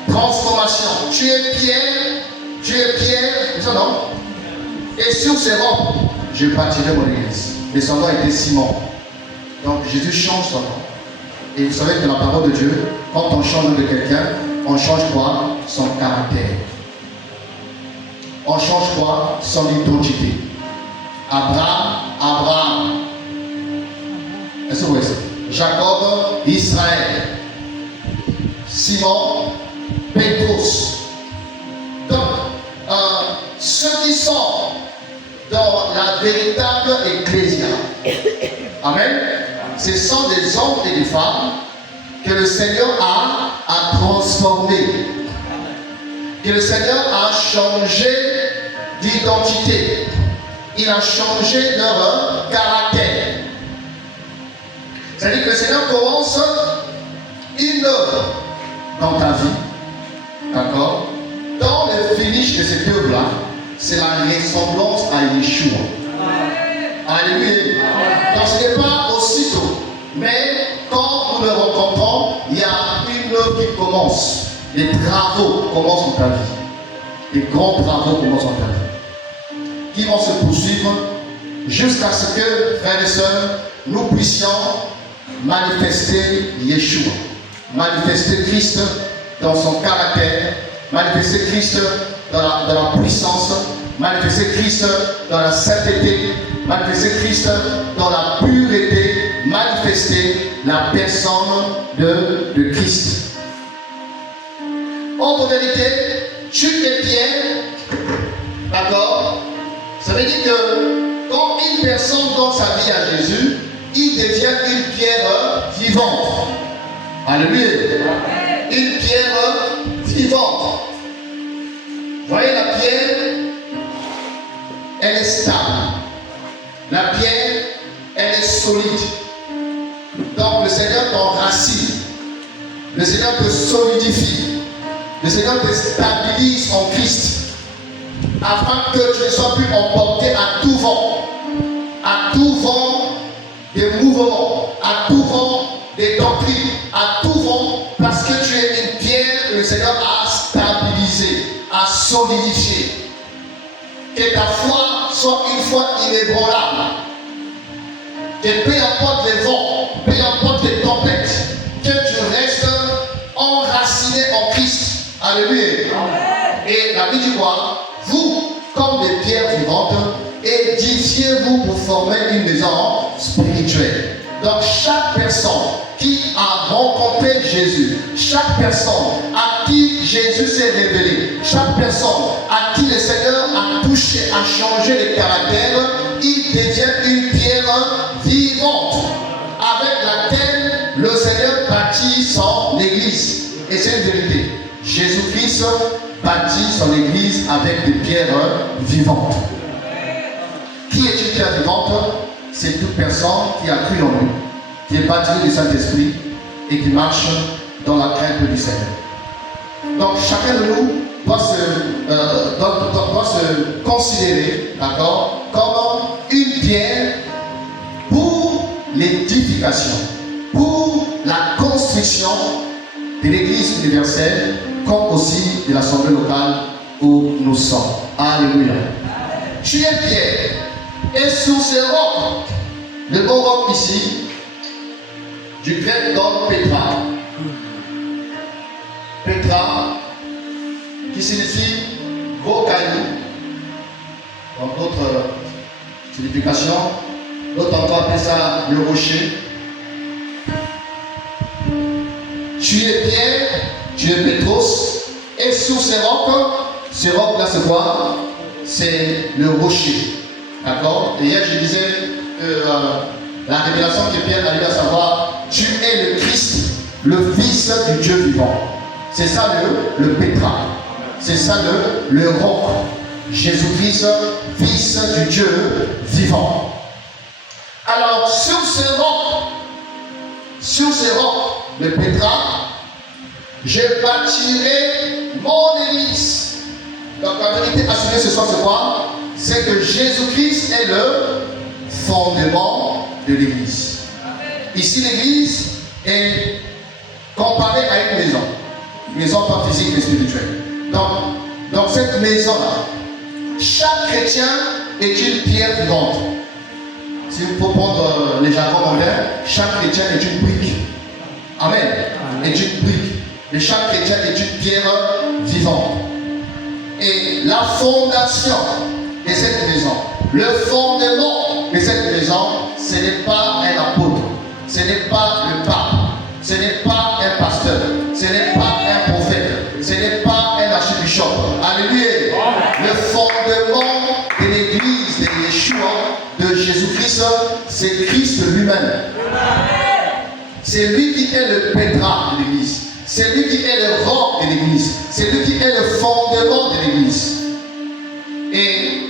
Transformation. Tu es pierre, c'est ça non? Et sur ces robes, je bâtirai mon église. Et son nom était Simon. Donc Jésus change son nom. Et vous savez que la parole de Dieu, quand on change de quelqu'un, on change quoi? Son caractère. On change quoi? Son identité. Abraham. Est-ce que vous voyez ça? Jacob, Israël. Simon, Pétrus. Donc, ceux qui sont dans la véritable ecclésia. Amen. Ce sont des hommes et des femmes que le Seigneur a transformés. Que le Seigneur a changé d'identité. Il a changé leur caractère. C'est-à-dire que le Seigneur commence une œuvre dans ta vie. D'accord? Dans le finish de cette œuvre-là, c'est la ressemblance à Yeshua. Alléluia. Donc ce n'est pas aussitôt, mais quand nous le rencontrons, il y a une œuvre qui commence. Les travaux commencent dans ta vie. Les grands travaux commencent dans ta vie. Qui vont se poursuivre jusqu'à ce que, frères et sœurs, nous puissions manifester Yeshua. Manifester Christ dans son caractère. Manifester Christ dans la puissance. Manifester Christ dans la sainteté. Manifester Christ dans la pureté. Manifester la personne de Christ. En vérité, tu es pierre. D'accord? Ça veut dire que quand une personne donne sa vie à Jésus, il devient une pierre vivante. Alléluia. Une pierre vivante. Vous voyez la pierre, elle est stable. La pierre, elle est solide. Donc le Seigneur t'enracine. Le Seigneur te solidifie. Le Seigneur te stabilise en Christ. Afin que tu ne sois plus emporté à tout vent des mouvements, à tout vent des doctrines, à tout vent, parce que tu es une pierre que le Seigneur a stabilisée, a solidifiée. Que ta foi soit une foi inébranlable. Que peu importe les vents, peu importe les tempêtes, que tu restes enraciné en Christ. Alléluia. Et la Bible dit quoi? Vous, comme des pierres vivantes, édifiez-vous pour former une maison spirituelle. Donc chaque personne qui a rencontré Jésus, chaque personne à qui Jésus s'est révélé, chaque personne à qui le Seigneur a touché, a changé le caractère, il devient une pierre vivante avec laquelle le Seigneur bâtit son église. Et c'est une vérité. Jésus-Christ bâtit son église avec des pierres vivantes. Qui est une pierre vivante? c'est toute personne qui a cru en lui, qui est baptisée du Saint-Esprit et qui marche dans la crainte du Seigneur. Donc chacun de nous doit se considérer, d'accord, comme une pierre pour l'édification, pour la construction de l'église universelle, comme aussi de l'assemblée locale où nous sommes. Alléluia. Tu es pierre, et sur ces rocs, le mot roc ici, du grec donc Petra. Petra, qui signifie gros caillou, dans d'autres significations, d'autres encore appellent ça le rocher. Tu es pierre, tu es Pétros, et sous ces rocs là c'est quoi? C'est le rocher. D'accord? Et hier je disais que la révélation que Pierre arrive à savoir, tu es le Christ, le Fils du Dieu vivant. C'est ça le Pétra. C'est ça le roc. Jésus-Christ, Fils du Dieu vivant. Alors sur ces rocs, le Pétra, je bâtirai mon église. Donc la vérité assumée ce soir c'est quoi? C'est que Jésus-Christ est le fondement de l'église. Ici l'église est comparée à une maison. Une maison pas physique mais spirituelle. Donc dans cette maison-là, chaque chrétien est une pierre vivante. Si vous pouvez prendre les jargons modernes, chaque chrétien est une brique. Amen. Est une brique. Et chaque chrétien est une pierre vivante. Et la fondation de cette maison, le fondement de cette maison, ce n'est pas un apôtre, ce n'est pas le pape, ce n'est pas un pasteur, ce n'est pas un prophète, ce n'est pas un archibishop. Alléluia. Le fondement de l'église de Yeshua, de Jésus-Christ, c'est Christ lui-même. C'est lui qui est le pétra de l'église. C'est lui qui est le roc de l'église. C'est lui qui est le fondement de l'église. Et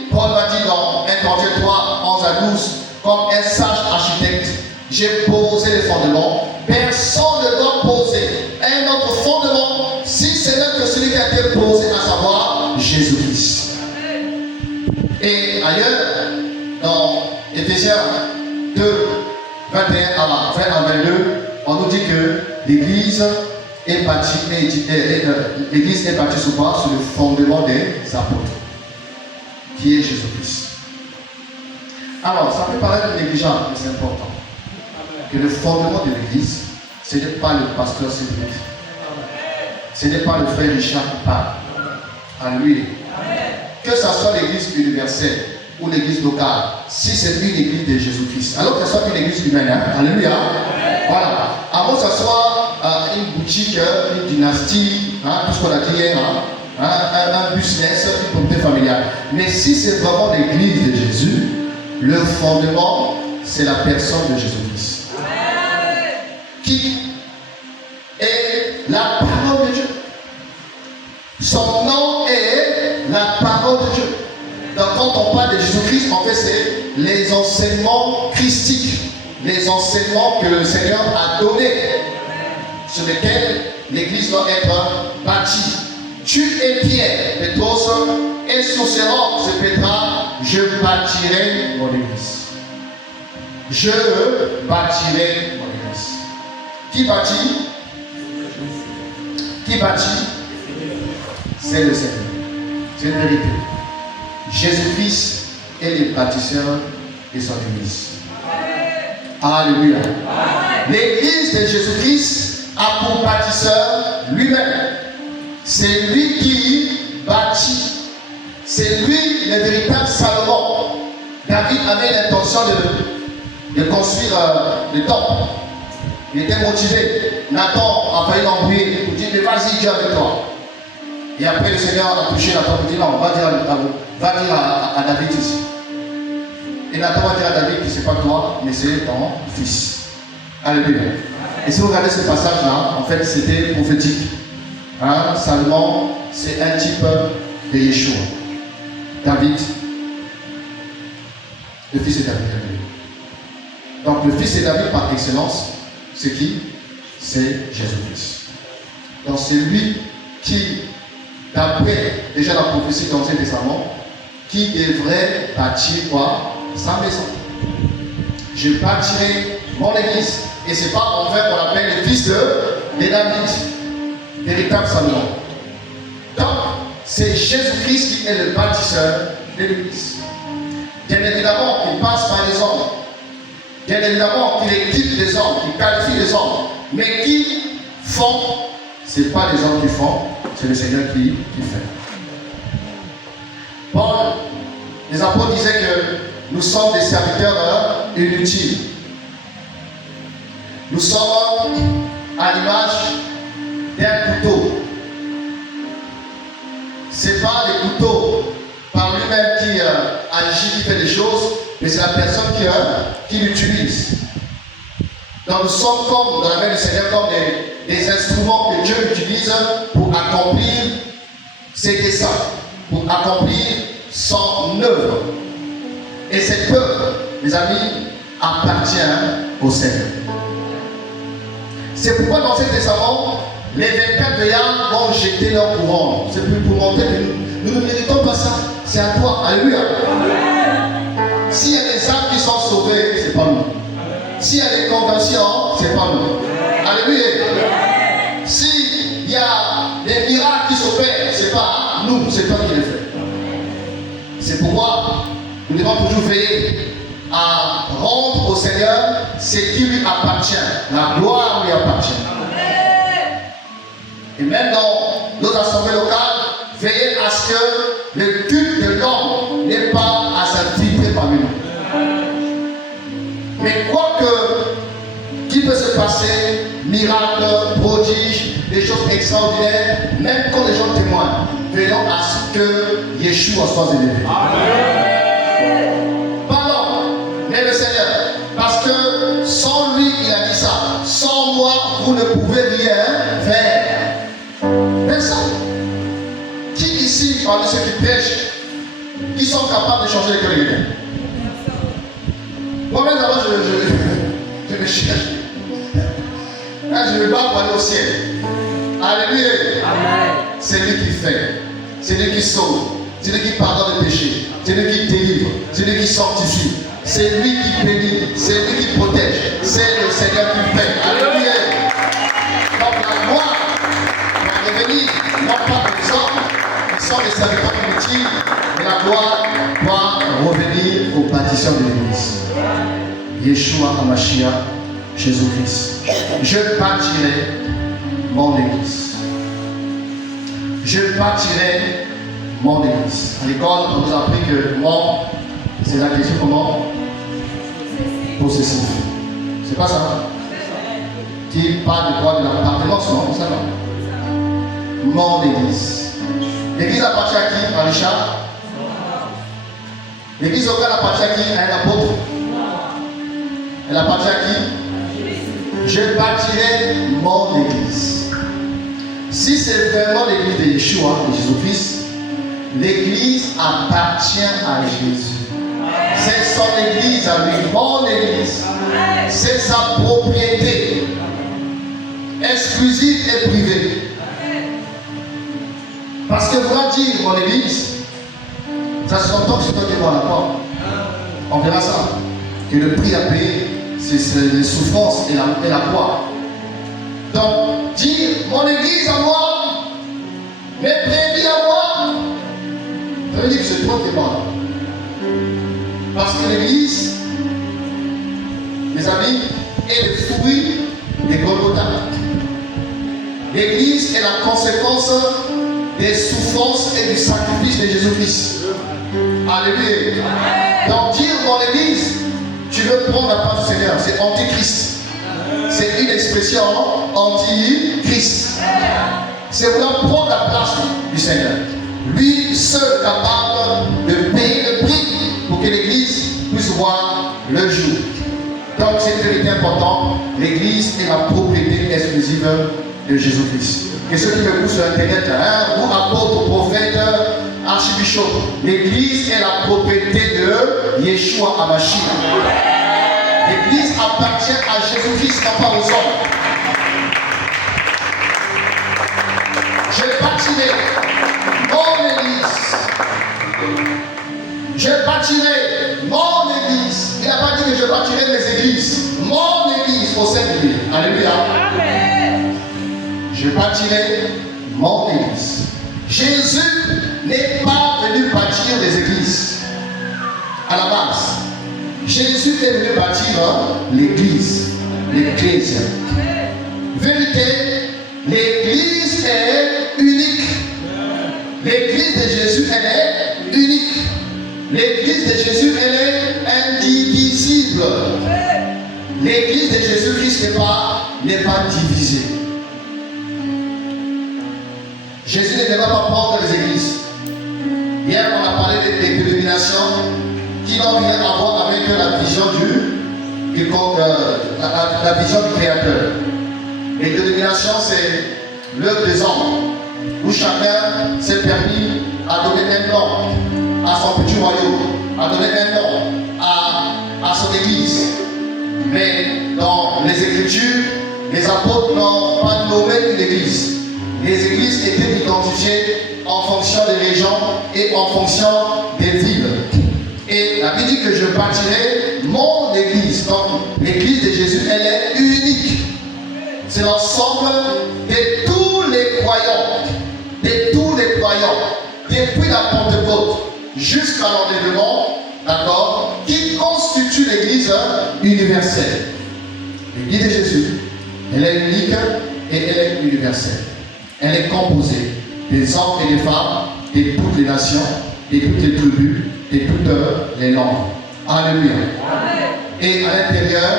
Paul va dire dans 1 Corinthiens 3, 11 à 12, comme un sage architecte, j'ai posé les fondements. Personne ne doit poser un autre fondement si ce n'est que celui qui a été posé, à savoir Jésus-Christ. Et ailleurs, dans Éphésiens 2, 21 à 22, on nous dit que l'église est bâtie sur quoi? Sur le fondement des apôtres, qui est Jésus-Christ. Alors, ça peut paraître négligeable, mais c'est important. Que le fondement de l'église, ce n'est pas le pasteur Cédric. Ce n'est pas le frère Richard qui parle. Alléluia. Que ce soit l'église universelle ou l'église locale, si c'est une église de Jésus-Christ, alors que ce soit une église humaine, hein? Alléluia. Voilà. Avant que ce soit une boutique, une dynastie, hein, tout ce qu'on a dit hier, hein, un business, une communauté familiale. Mais si c'est vraiment l'église de Jésus, le fondement, c'est la personne de Jésus-Christ. Qui est la parole de Dieu. Son nom est la parole de Dieu. Donc quand on parle de Jésus-Christ, en fait c'est les enseignements christiques, les enseignements que le Seigneur a donnés, sur lesquels l'église doit être bâtie. Tu es Pierre, Pétros, et sur ces rocs, ce Pétra, je bâtirai mon église. Je bâtirai mon église. Qui bâtit? Qui bâtit? C'est le Seigneur. C'est une vérité. Jésus-Christ est le bâtisseur de son église. Alléluia. L'église de Jésus-Christ a pour bâtisseur lui-même. C'est lui qui bâtit. C'est lui le véritable Salomon. David avait l'intention de construire le temple. Il était motivé. Nathan a failli l'embrouiller. Il dit, mais vas-y, Dieu avec toi. Et après le Seigneur a touché Nathan. Il dit, non, va dire à David ici. Et Nathan va dire à David que ce n'est pas toi, mais c'est ton fils. Alléluia. Et si vous regardez ce passage-là, en fait, c'était prophétique. Hein? Salomon, c'est un type de Yeshua. David, le fils de David. Donc le fils de David par excellence, c'est qui? C'est Jésus-Christ. Donc c'est lui qui, d'après déjà la prophétie de l'Ancien Testament, qui devrait bâtir quoi? Sa maison. Je bâtirai mon église. Et c'est pas en fait qu'on appelle le fils de David, véritable Salomon. Donc, c'est Jésus-Christ qui est le bâtisseur de l'église. Bien évidemment, il passe par les hommes. Bien évidemment, qu'il équipe des hommes, qu'il qualifie les hommes. Mais qui font, ce n'est pas les hommes qui font, c'est le Seigneur qui fait. Paul, les apôtres disaient que nous sommes des serviteurs inutiles. Nous sommes à l'image d'un couteau. Ce n'est pas le couteau par lui-même qui agit, qui fait des choses, mais c'est la personne qui l'utilise. Donc nous sommes comme, dans la main du Seigneur, comme des instruments que Dieu utilise pour accomplir ses desseins, pour accomplir son œuvre. Et cette œuvre, mes amis, appartient au Seigneur. C'est pourquoi dans cet testament, les 24 veillards vont jeter leur couronne. C'est pour montrer que nous ne méritons pas ça. C'est à toi. Alléluia. S'il y a des âmes qui sont sauvées, c'est pas nous. S'il y a des conversions, c'est pas nous. Alléluia. S'il y a des miracles qui s'opèrent, c'est pas nous, c'est toi qui les fais. C'est pourquoi nous devons toujours veiller à rendre au Seigneur ce qui lui appartient. La gloire lui appartient. Et même dans nos assemblées locales, veillez à ce que le culte de l'homme n'ait pas à s'infiltrer parmi nous. Mais quoi que qui peut se passer, miracles, prodiges, des choses extraordinaires, même quand les gens témoignent, veillons à ce que Yeshua soit élevé. Mais le Seigneur, parce que sans lui, il a dit ça, sans moi, vous ne pouvez rien faire. Personne. Qui ici, parmi ceux qui prêchent, qui sont capables de changer les cœurs des gens? Moi-même, d'abord, je me cherche. Là, je me bats pour aller au ciel. Alléluia. C'est lui qui fait, c'est lui qui sauve, c'est lui qui pardonne les péchés, c'est lui qui délivre, c'est lui qui sanctifie. C'est lui qui bénit, c'est lui qui protège, c'est le Seigneur qui fait. Alléluia. Donc la gloire doit revenir, non pas des hommes, qui sont des serviteurs inutiles, mais la gloire doit revenir au bâtisseur de l'église. Yeshua HaMashiach, Jésus-Christ. Je bâtirai mon église. Je bâtirai mon église. À l'école, on nous a appris que mon, c'est la question comment? Possessif. C'est pas ça? Qui parle du droit de l'appartenance, non? Ça non? Mon église. L'église appartient à qui? À Richard? L'église locale appartient à qui? À un apôtre? Elle appartient à qui? Je bâtirai mon église. Si c'est vraiment l'église de Yeshua, de Jésus-Christ, l'église appartient à Jésus. C'est son église à lui, mon église. C'est sa propriété exclusive et privée. Parce que vouloir dire mon église, ça se entend que c'est toi qui vas la porte. On verra ça. Que le prix à payer, c'est les souffrances et la croix. Donc, dire mon église à moi, mes brebis à moi, ça veut dire que c'est toi qui es mort. Parce que l'église, mes amis, est le fruit des Golgotha. L'église est la conséquence des souffrances et du sacrifice de Jésus-Christ. Alléluia. Donc dire mon église, tu veux prendre la part du Seigneur, c'est antichrist. C'est une expression anti-Christ. C'est vouloir prendre la place du Seigneur. Lui seul capable de payer le prix pour que l'église puisse voir le jour. Donc c'est très important. L'église est la propriété exclusive de Jésus-Christ. Et ceux qui me poussent sur Internet, ou apôtres, prophètes, archibishop, l'église est la propriété de Yeshua HaMashiach. L'église appartient à Jésus-Christ, non pas aux hommes. Je bâtirai mon église. Je bâtirai mon église. Il n'a pas dit que je bâtirai mes églises. Mon église au sein de lui. Alléluia. Amen. Je bâtirai mon église. Jésus n'est pas venu bâtir des églises. À la base, Jésus est venu bâtir l'église. L'église. Vérité, l'église est unique. L'église de Jésus, elle est unique. L'église de Jésus, elle est indivisible. L'église de Jésus-Christ n'est pas divisée. Jésus ne devait pas prendre les églises. Hier, on a parlé des dénominations qui n'ont rien à voir avec la vision la vision du Créateur. Les dénominations, c'est l'œuvre des hommes, où chacun s'est permis à donner un nom à son petit royaume, à donner un nom à son église. Mais dans les Écritures, les apôtres n'ont pas nommé une église. Les églises étaient identifiées en fonction des régions et en fonction des villes. Et la Bible dit que je bâtirai mon église. Donc l'église de Jésus, elle est unique. C'est l'ensemble de tous les croyants. De tous les croyants. Depuis la Pentecôte jusqu'à l'enlèvement, d'accord, qui constitue l'église universelle. L'église de Jésus, elle est unique et elle est universelle. Elle est composée des hommes et des femmes, de toutes les nations, de toutes les tribus, de toutes les langues. Alléluia. Et à l'intérieur,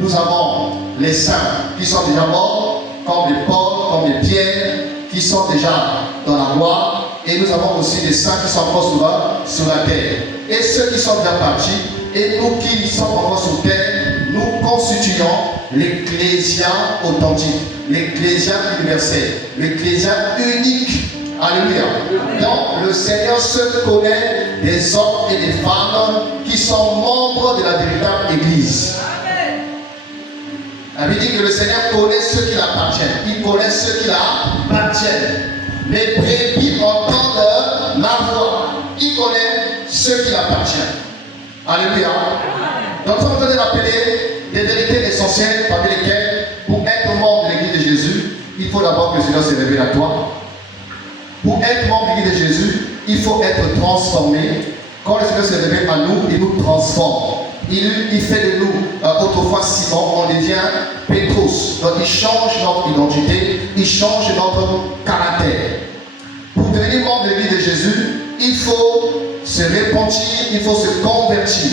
nous avons les saints qui sont déjà morts, comme les Paul, comme les Pierre, qui sont déjà dans la gloire. Et nous avons aussi des saints qui sont encore sur la terre. Et ceux qui sont déjà partis, et nous qui sommes encore sur terre, nous constituons l'ecclésia authentique, l'ecclésia universelle, l'ecclésia unique. Alléluia. Donc le Seigneur se connaît des hommes et des femmes qui sont membres de la véritable Église. La Bible dit que le Seigneur connaît ceux qui l'appartiennent. Il connaît ceux qui l'appartiennent. Les brebis entendent ma voix. Il connaît ceux qui l'appartiennent. Alléluia. Donc nous sommes en train de rappeler des vérités essentielles parmi lesquelles, pour être membre de l'Église de Jésus, il faut d'abord que le Seigneur se révèle à toi. Pour être membre de l'Église de Jésus, il faut être transformé. Quand le Seigneur se révèle à nous, il nous transforme. Il fait de nous, autrefois Simon, on devient Pétrus. Donc il change notre identité, il change notre caractère. Pour devenir membre de l'Église de Jésus, il faut se repentir, il faut se convertir.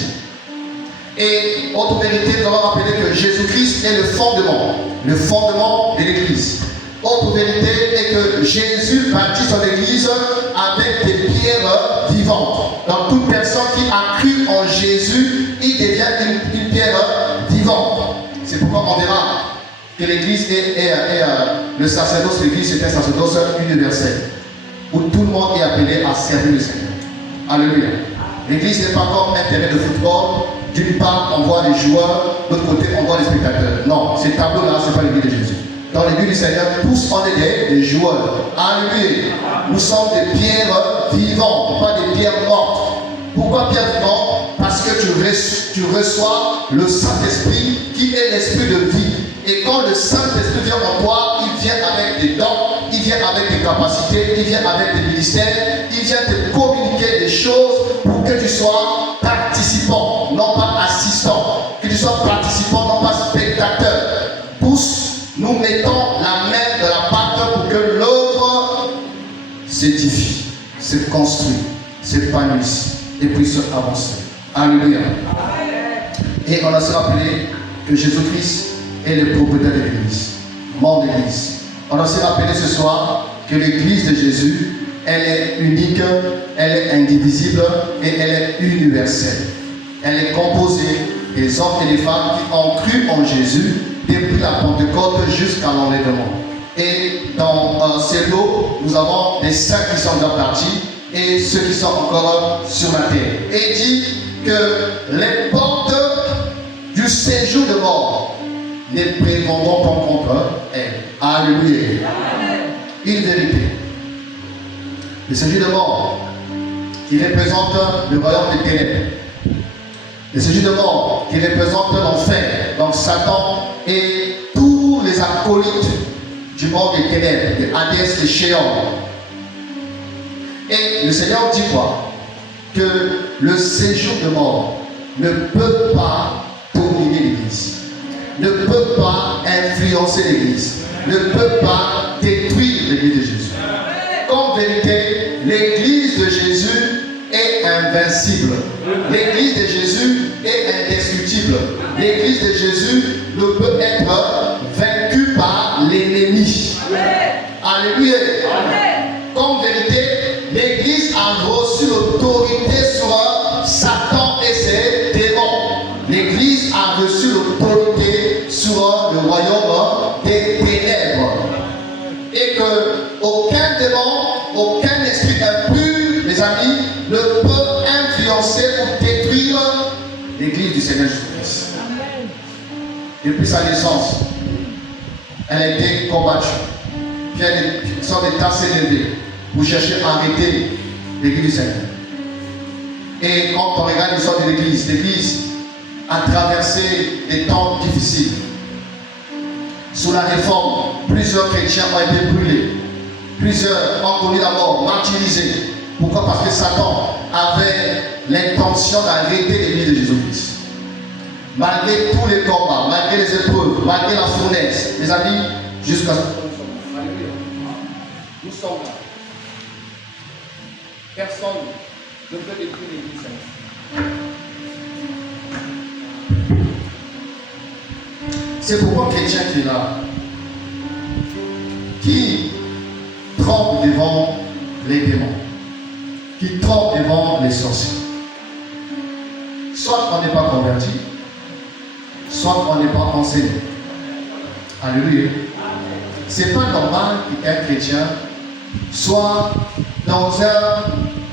Et autre vérité, nous allons rappeler que Jésus-Christ est le fondement de l'Église. Autre vérité est que Jésus bâtit son Église avec des pierres vivantes. Donc toute personne qui a cru en Jésus, il devient une pierre vivante. C'est pourquoi on verra que l'Église le sacerdoce de l'Église est un sacerdoce universel, où tout le monde est appelé à servir le Seigneur. Alléluia. L'Église n'est pas comme un terrain de football. D'une part, on voit les joueurs, de l'autre côté, on voit les spectateurs. Non, ces tableaux-là, ce n'est pas l'Église de Jésus. Dans l'Église du Seigneur, tous on est des joueurs. Alléluia. Nous sommes des pierres vivantes, pas des pierres mortes. Pourquoi pierres vivantes? Parce que tu reçois le Saint-Esprit qui est l'Esprit de vie. Et quand le Saint-Esprit vient en toi, il vient avec des dons, il vient avec des capacités, il vient avec des ministères, il vient te communiquer des choses pour que tu sois participant, non pas assistant. Que tu sois participant, non pas spectateur. Tous, nous mettons la main dans la pâte pour que l'œuvre s'édifie, se construit, s'épanouisse et puisse avancer. Alléluia. Et on a se rappelé que Jésus-Christ est le propriétaire de l'Église, membre de l'Église. On a se rappelé ce soir que l'Église de Jésus, elle est unique, elle est indivisible et elle est universelle. Elle est composée des hommes et des femmes qui ont cru en Jésus depuis la Pentecôte jusqu'à l'enlèvement. Et dans ces lots, nous avons des saints qui sont déjà partis et ceux qui sont encore sur la terre. Et il dit que les portes du séjour de mort ne prétendons pas contre elle. Alléluia. Une vérité. Le séjour de mort qui représente le royaume des ténèbres. Le séjour de mort qui représente l'enfer, donc Satan et tous les acolytes du monde des ténèbres, des Hadès, des Sheol. Et le Seigneur dit quoi? Que le séjour de mort ne peut pas dominer l'Église, ne peut pas influencer l'Église, ne peut pas détruire l'Église de Jésus. En vérité, l'Église de Jésus est invincible. L'Église de Jésus est indestructible. L'Église de Jésus ne peut être vaincue par l'ennemi. Alléluia. En vérité, l'Église a reçu l'autorité sur Satan et ses démons. L'Église a reçu l'autorité sur le royaume des ténèbres. Et que aucun démon, aucun esprit impur, mes amis, ne peut influencer ou détruire l'Église du Seigneur Jésus-Christ. Depuis sa naissance, elle a été combattue. Puis elle sort des tas élevés pour chercher à arrêter l'Église du Seigneur. Et quand on regarde l'histoire de l'Église a traversé des temps difficiles. Sous la réforme, plusieurs chrétiens ont été brûlés. Plusieurs ont connu la mort, martyrisés. Pourquoi? Parce que Satan avait l'intention d'arrêter l'Église de Jésus-Christ. Malgré tous les combats, malgré les épreuves, malgré la fournaise, les amis, jusqu'à ce que nous sommes là. Personne ne peut détruire l'Église. C'est pourquoi un chrétien qui est là, qui tremble devant les démons, qui tremble devant les sorciers, soit on n'est pas converti, soit on n'est pas enseigné. Alléluia. C'est pas normal qu'un chrétien soit dans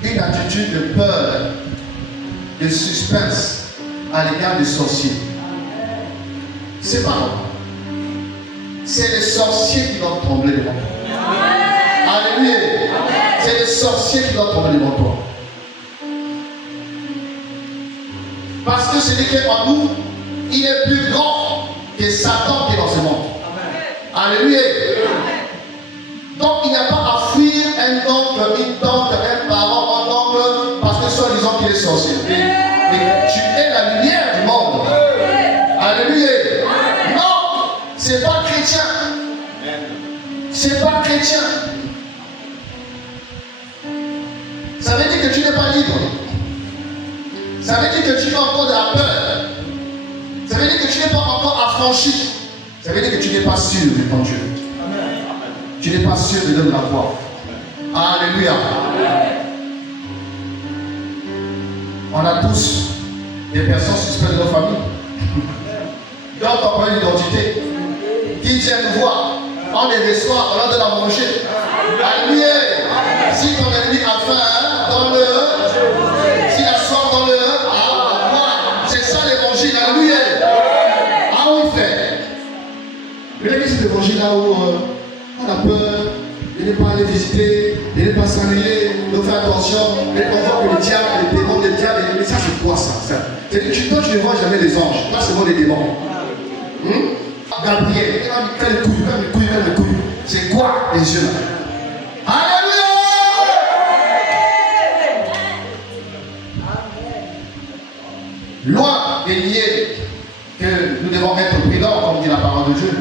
une attitude de peur, de suspense à l'égard des sorciers. C'est pas normal. C'est les sorciers qui doivent trembler devant toi. Alléluia. C'est les sorciers qui doivent trembler devant toi. Parce que celui qui est en nous, il est plus grand que Satan qui est dans ce monde. Alléluia. Donc il n'y a pas à fuir un oncle, une tante, un parent, un oncle, parce que soi-disant qu'il est sorcier. Mais tu es la lumière du monde. Alléluia. Non, c'est pas chrétien. C'est pas chrétien. Ça veut dire que tu n'es pas libre. Ça veut dire que tu as encore de la peur. Ça veut dire que tu n'es pas encore affranchi. Ça veut dire que tu n'es pas sûr de ton Dieu. Tu n'es pas sûr de donner la foi. Alléluia. On a tous des personnes suspectes de nos familles. Dans ton point d'identité, qui viennent nous voir, on les reçoit, on leur donne à manger. Alléluia. Si ton ennemi a faim, donne-le. S'il a soif, donne-le. C'est ça l'évangile. Alléluia. Ah oui, frère. Vous avez vu cet évangile là où on a peur de ne pas aller visiter, de ne pas s'ennuyer, de faire attention, de convoquer le diable, les démons, les diables. Mais ça, c'est quoi ça? Toi, tu ne vois jamais les anges. Là, c'est moi les démons. Gabriel, quand les couilles. C'est quoi les yeux là? Alléluia! Loin de nier que nous devons être prudents, comme dit la parole de Dieu.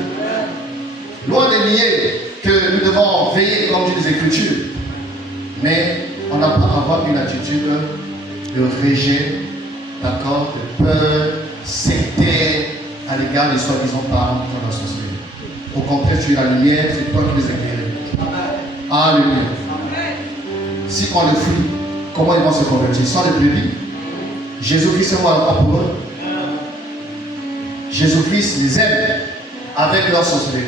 Loin de nier que nous devons veiller, comme dit les Écritures. Mais on n'a pas à avoir une attitude de rejet, d'accord, de peur, sectaire à l'égard des soi-disant parents de la société. Au contraire, tu es la lumière, c'est toi qui les éclaires. Alléluia. Si on le fuit, comment ils vont se convertir? Sans les brebis. Jésus-Christ est mort encore pour eux. Jésus-Christ les aime avec leur sorcellerie.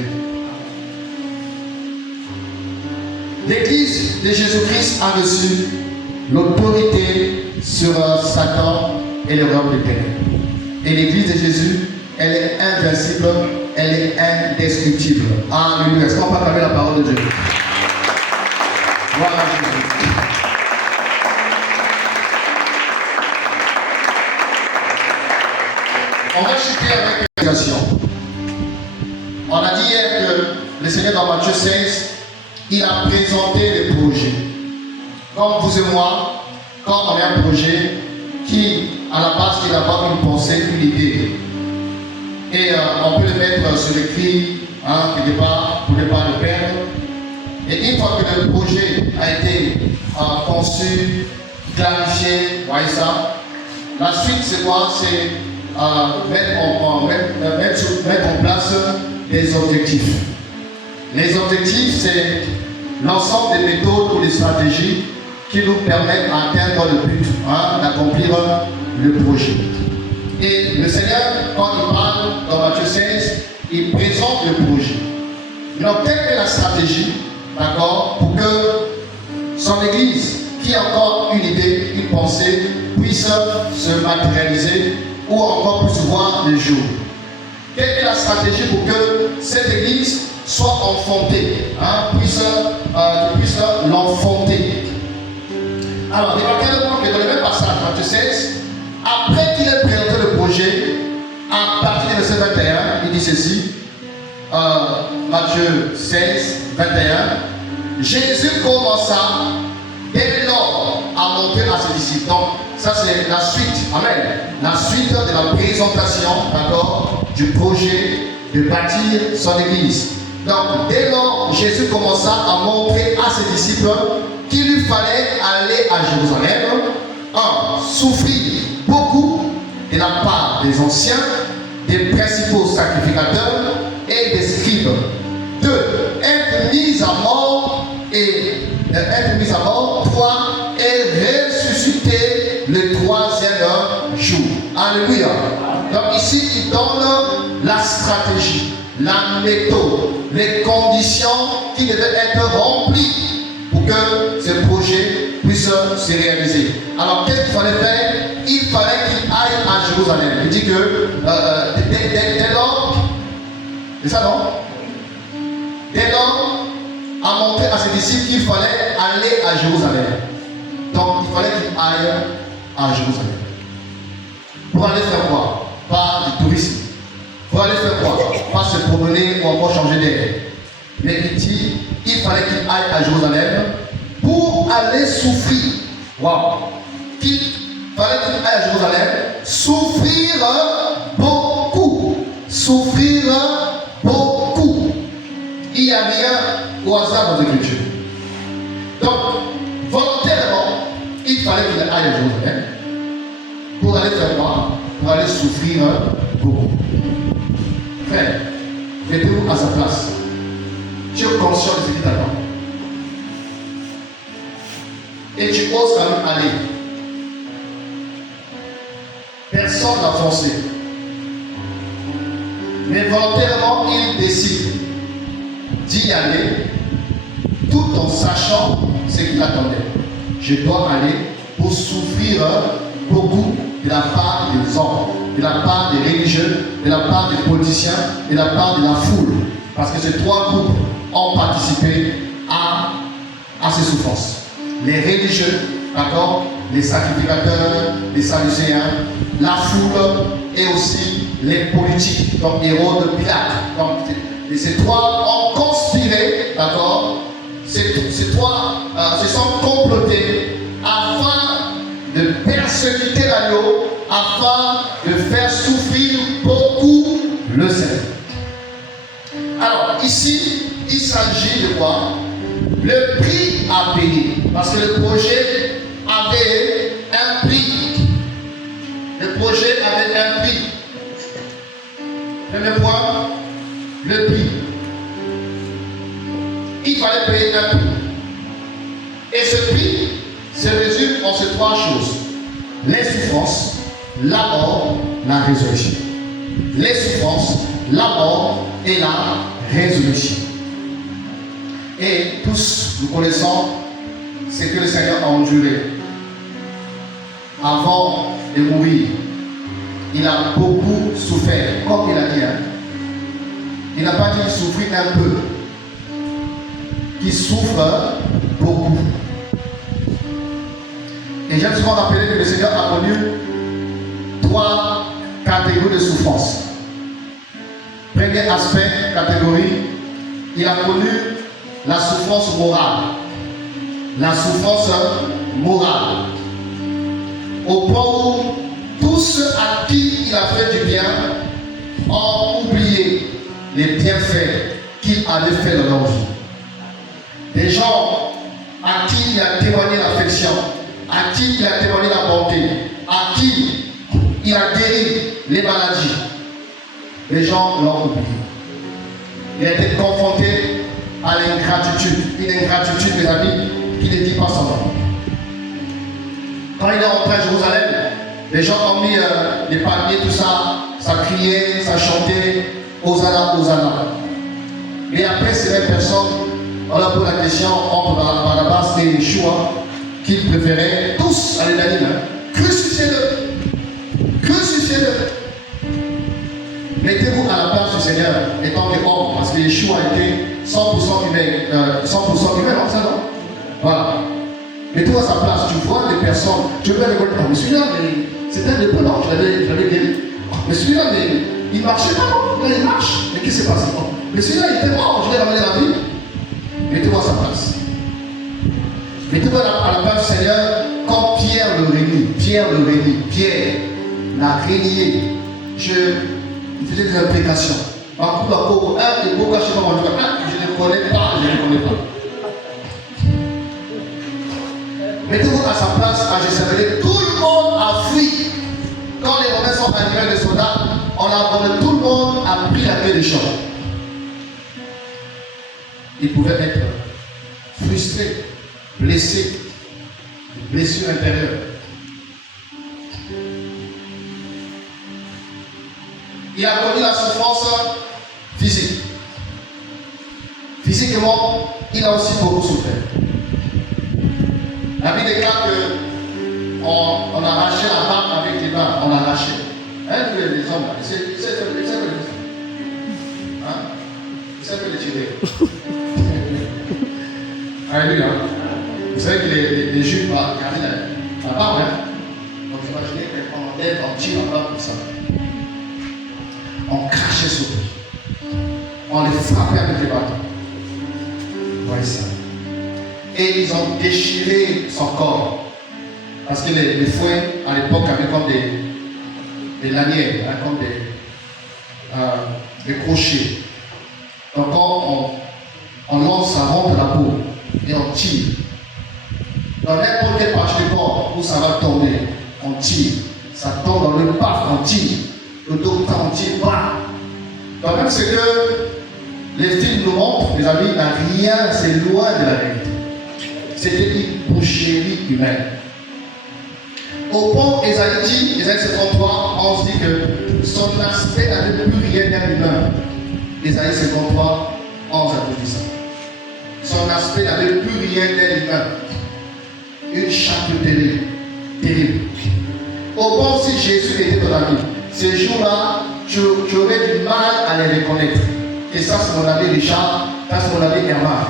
L'église de Jésus-Christ a reçu l'autorité sur Satan et le royaume des ténèbres. Et l'église de Jésus elle est invincible, elle est indestructible. Alléluia. Est-ce qu'on peut acclamer la parole de Dieu? Voilà Jésus. On va chuter avec l'organisation. On a dit hier que le Seigneur dans Matthieu 16, il a présenté les projets. Comme vous et moi, quand on a un projet qui, à la base, il a d'avoir une pensée, une idée. Et on peut le mettre sur l'écrit, quelque part, pour ne pas le perdre. Et une fois que le projet a été conçu, clarifié, voyez ça, la suite c'est quoi? C'est mettre en place des objectifs. Les objectifs, c'est l'ensemble des méthodes ou des stratégies qui nous permettent d'atteindre le but, d'accomplir le projet. Et le Seigneur, quand il parle dans Matthieu 16, il présente le projet. Donc, quelle est la stratégie, d'accord, pour que son Église, qui a encore une idée, une pensée, puisse se matérialiser ou encore puisse voir le jour? Quelle est la stratégie pour que cette Église soit enfantée, puisse l'enfanter? Alors, remarquez que dans le même passage, Matthieu 16, après qu'il ait présenté le projet, à partir du verset 21, il dit ceci, Matthieu 16, 21, Jésus commença dès lors à montrer à ses disciples. Donc, ça c'est la suite, amen, la suite de la présentation, d'accord, du projet de bâtir son Église. Donc, dès lors, Jésus commença à montrer à ses disciples qu'il lui fallait aller à Jérusalem, souffrir beaucoup de la part des anciens, des principaux sacrificateurs et des scribes. 2. Être mis à mort et 3. Et ressusciter le 3e jour. Alléluia. Donc ici, il donne la stratégie, la méthode, les conditions qui devaient être remplies pour que ce projet puisse se réaliser. Alors, qu'est-ce qu'il fallait faire? Il fallait qu'il aille à Jérusalem. Il dit que dès lors, c'est ça non? Dès lors, a montré à ses disciples qu'il fallait aller à Jérusalem. Donc, il fallait qu'il aille à Jérusalem. Pour aller faire quoi? Pas du tourisme. Pour aller faire quoi? Pas se promener ou encore changer d'air. Mais il dit, il fallait qu'il aille à Jérusalem pour aller souffrir. Waouh! Il fallait qu'il aille à Jérusalem, souffrir beaucoup. Souffrir beaucoup. Il n'y a rien au hasard dans l'Écriture. Donc, volontairement, il fallait qu'il aille à Jérusalem pour aller faire quoi? Pour aller souffrir beaucoup. Frère, mettez-vous à sa place. Tu es conscient de ce qui t'attend. Et tu oses quand même aller. Personne n'a forcé. Mais volontairement, il décide d'y aller tout en sachant ce qu'il attendait. Je dois aller pour souffrir beaucoup de la part des hommes, de la part des religieux, de la part des politiciens, de la part de la foule. Parce que ces trois groupes ont participé à ces souffrances. Les religieux, d'accord, les sacrificateurs, les sadducéens, la foule et aussi les politiques, donc Hérode, Pilate. Donc, ces trois ont conspiré, d'accord, ces trois se sont complotés afin de persécuter l'agneau, afin de faire souffrir beaucoup le Seigneur. Alors, ici, il s'agit de quoi? Le prix à payer. Parce que le projet avait un prix. Le projet avait un prix. Premier point, le prix. Il fallait payer un prix. Et ce prix se résume en ces trois choses. Les souffrances, la mort, la résurrection. Les souffrances, la mort et la résurrection. Et tous, nous connaissons ce que le Seigneur a enduré avant de mourir. il a beaucoup souffert, comme il a dit. Hein. Il n'a pas dit souffrir un peu. Il souffre beaucoup. Et j'aime souvent rappeler que le Seigneur a connu 3 catégories de souffrance. Premier aspect, catégorie, il a connu la souffrance morale. La souffrance morale. Au point où tous ceux à qui il a fait du bien ont oublié les bienfaits qu'il avait fait dans leur vie. Des gens à qui il a témoigné l'affection, à qui il a témoigné la bonté, à qui il a guéri les maladies. Les gens l'ont oublié. Il a été confronté à l'ingratitude. Une ingratitude, mes amis, qui ne dit pas son nom. Quand il est rentré à Jérusalem, les gens ont mis des palmiers, tout ça, ça criait, ça chantait, Hosanna, Hosanna. Et après, ces mêmes personnes, on a posé la question entre Barnabas et Yeshua, qu'ils préféraient tous aller dans l'île. Crucifiez-le! Crucifiez-le! Mettez-vous à la place du Seigneur, étant que homme, parce que Yeshua était 100% humain, 100% humain, non, ça non? Voilà. Mettez-vous à sa place, tu vois des personnes, tu veux rigoler, mais celui-là, c'était un lépreux, non, je l'avais guéri. Mais celui-là, il marchait pas, non? Là, il marche. Mais qu'est-ce qui s'est passé? Mais celui-là, il était mort, je l'ai ramené dans la vie. Mettez-vous à sa place. Mettez-vous à la place du Seigneur comme Pierre le Rémi. Pierre le Rémi. Pierre l'a régné. Il faisait des implications. Je ne connais pas, je ne connais pas. Mettez-vous à sa place à Jérusalem. Tout le monde a fui. Quand les Romains sont arrivés, les soldats, on a abandonné, tout le monde a pris la paix des champs. Il pouvait être frustré, blessé, blessure intérieure. Il a connu la souffrance physique. Physiquement, il a aussi beaucoup souffert. La Bible déclare qu'on arrachait la barbe avec les barres, on arrachait. Hein, les hommes, ils savent le faire. Hein? Ils savent le tirer. Alléluia. Vous savez que les Juifs gardaient la barbe. Hein? Donc imaginez qu'on enlève, on tire la barbe comme ça. On crachait sur lui. On les frappait avec les bâtons. Vous voyez ça. Et ils ont déchiré son corps. Parce que les fouets, à l'époque, avaient comme des lanières, hein, comme des crochets. Donc quand on lance, ça rentre la peau et on tire. Dans n'importe quelle partie du corps où ça va tomber, on tire. Ça tombe dans le paf, on tire. Le docteur, on tire pas. Donc même ce que les films nous montrent, les amis, n'a rien, c'est loin de la vérité. C'était une boucherie humaine. Au point, Ésaïe dit, Ésaïe 53, on se dit que son aspect n'avait plus rien d'un humain. Ésaïe 53, 11 a tout dit ça. Son aspect n'avait plus rien d'un humain. Une chapeauterie terrible. Au point, si Jésus était ton ami, ces jours-là, tu aurais du mal à les reconnaître. Et ça, c'est mon ami Richard, ça, c'est mon ami Herman.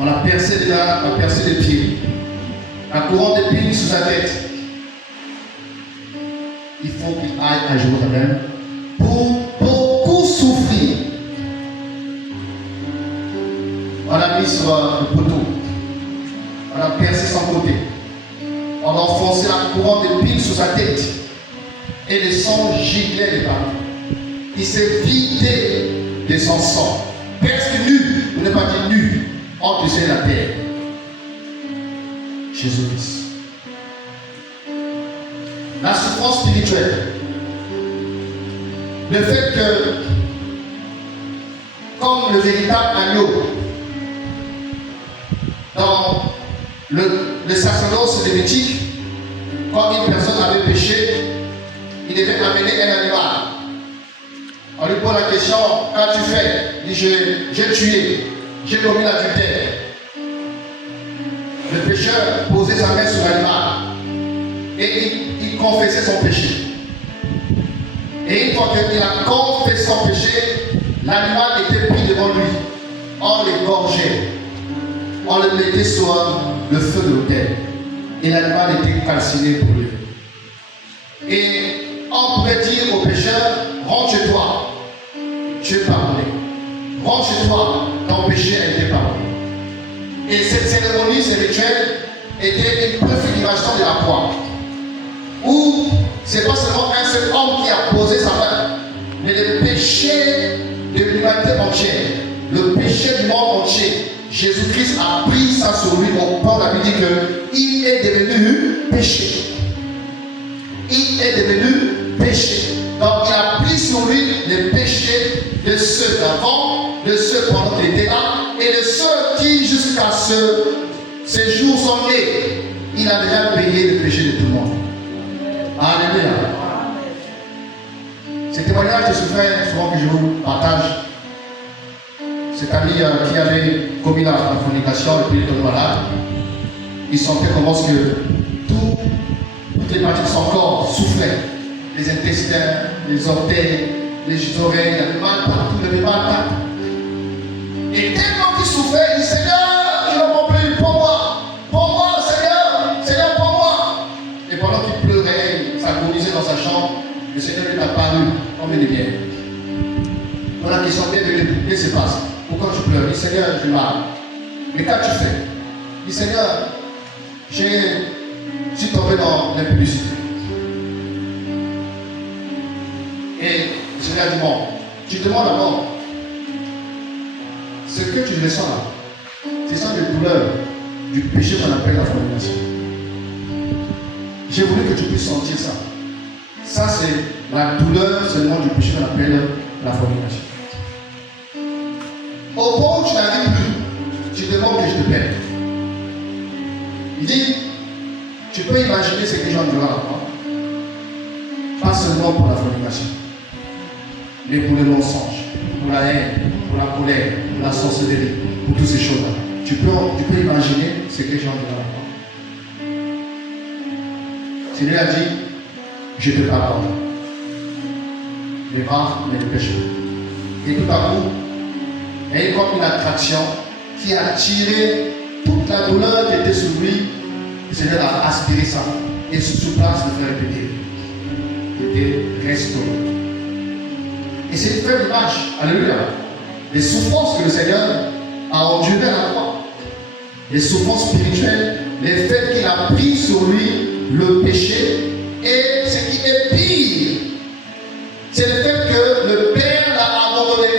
On a percé les pieds. La couronne d'épines sous sa tête. Il faut qu'il aille à Jérusalem pour beaucoup souffrir. On l'a mis sur le poteau. On a percé son côté. On a enfoncé la couronne d'épines sous sa tête. Et le sang giglait de partout. Il s'est vidé de son sang. Presque nu, on n'est pas dit nu, entre le ciel et la terre. Jésus-Christ. La souffrance spirituelle. Le fait que, comme le véritable agneau, dans le sacerdoce lévitique, quand une personne avait péché, il devait amener un animal. On lui pose la question, qu'as-tu fait? Il dit, j'ai tué, j'ai commis l'adultère. Le pécheur posait sa main sur l'animal et confessait son péché. Et une fois qu'il a confessé son péché, l'animal était pris devant lui. On l'égorgeait. On le mettait sur le feu de l'autel. Et l'animal était calciné pour lui. Et on pouvait dire au pécheur, rentre chez toi. Tu es pardonné. Rentre chez toi, ton péché a été pardonné. Et cette cérémonie, ce rituel, était une préfiguration de la croix. Où c'est pas seulement un seul homme qui a posé sa main, mais le péché de l'humanité entière, le péché du monde entier. Jésus-Christ a pris ça sur lui. Paul a dit qu'il est devenu péché. Il est devenu péché. Donc il a pris sur lui les péchés de ceux d'avant, de ceux pendant qu'il était là, et de ceux qui jusqu'à ces jours sont nés. Il a déjà payé le péché de tout le monde. Alléluia. Ces témoignages de ce frère, souvent que je vous partage, cet ami qui avait commis la fornication et puis il était malade, il sentait comment toutes les parties de son corps souffraient. Les intestins, les orteils, les oreilles, il avait mal partout, il avait mal partout. Et tellement qu'il souffrait, il dit Seigneur, je n'en peux plus, pour moi, Seigneur, pour moi. Et pendant qu'il pleurait, il s'agonisait dans sa chambre, le Seigneur lui est apparu comme une lumière. Voilà la question bienvenue, qu'est-ce qui se passe? Pourquoi tu pleures? Il dit Seigneur, je mal. Mais qu'as-tu fait? Il dit Seigneur, je suis tombé dans l'impudicité. Et le Seigneur dit bon, tu demandes d'abord ce que tu ressens là. C'est ça les douleurs du péché qu'on appelle la fornication. J'ai voulu que tu puisses sentir ça. Ça, c'est la douleur seulement du péché qu'on appelle la fornication. Au point où tu n'arrives plus, tu demandes que je te paie. Il dit, tu peux imaginer ce que j'en dirai à moi. Pas seulement pour la fornication, mais pour le mensonge, pour la haine, pour la colère, pour la sorcellerie, pour toutes ces choses-là. Tu peux imaginer ce que j'en dirai à moi. Seigneur a dit, je te pardonne. Les rares, mais les péchés. Et tout à coup, il y a eu comme une attraction qui a tiré toute la douleur qui était sur lui. Le Seigneur a aspiré ça. Et sur place, le frère était restauré. Et c'est une très image. Alléluia. Les souffrances que le Seigneur a endurées à la croix, les souffrances spirituelles, les faits qu'il a pris sur lui, le péché, et ce qui est pire, c'est le fait que le Père l'a abandonné.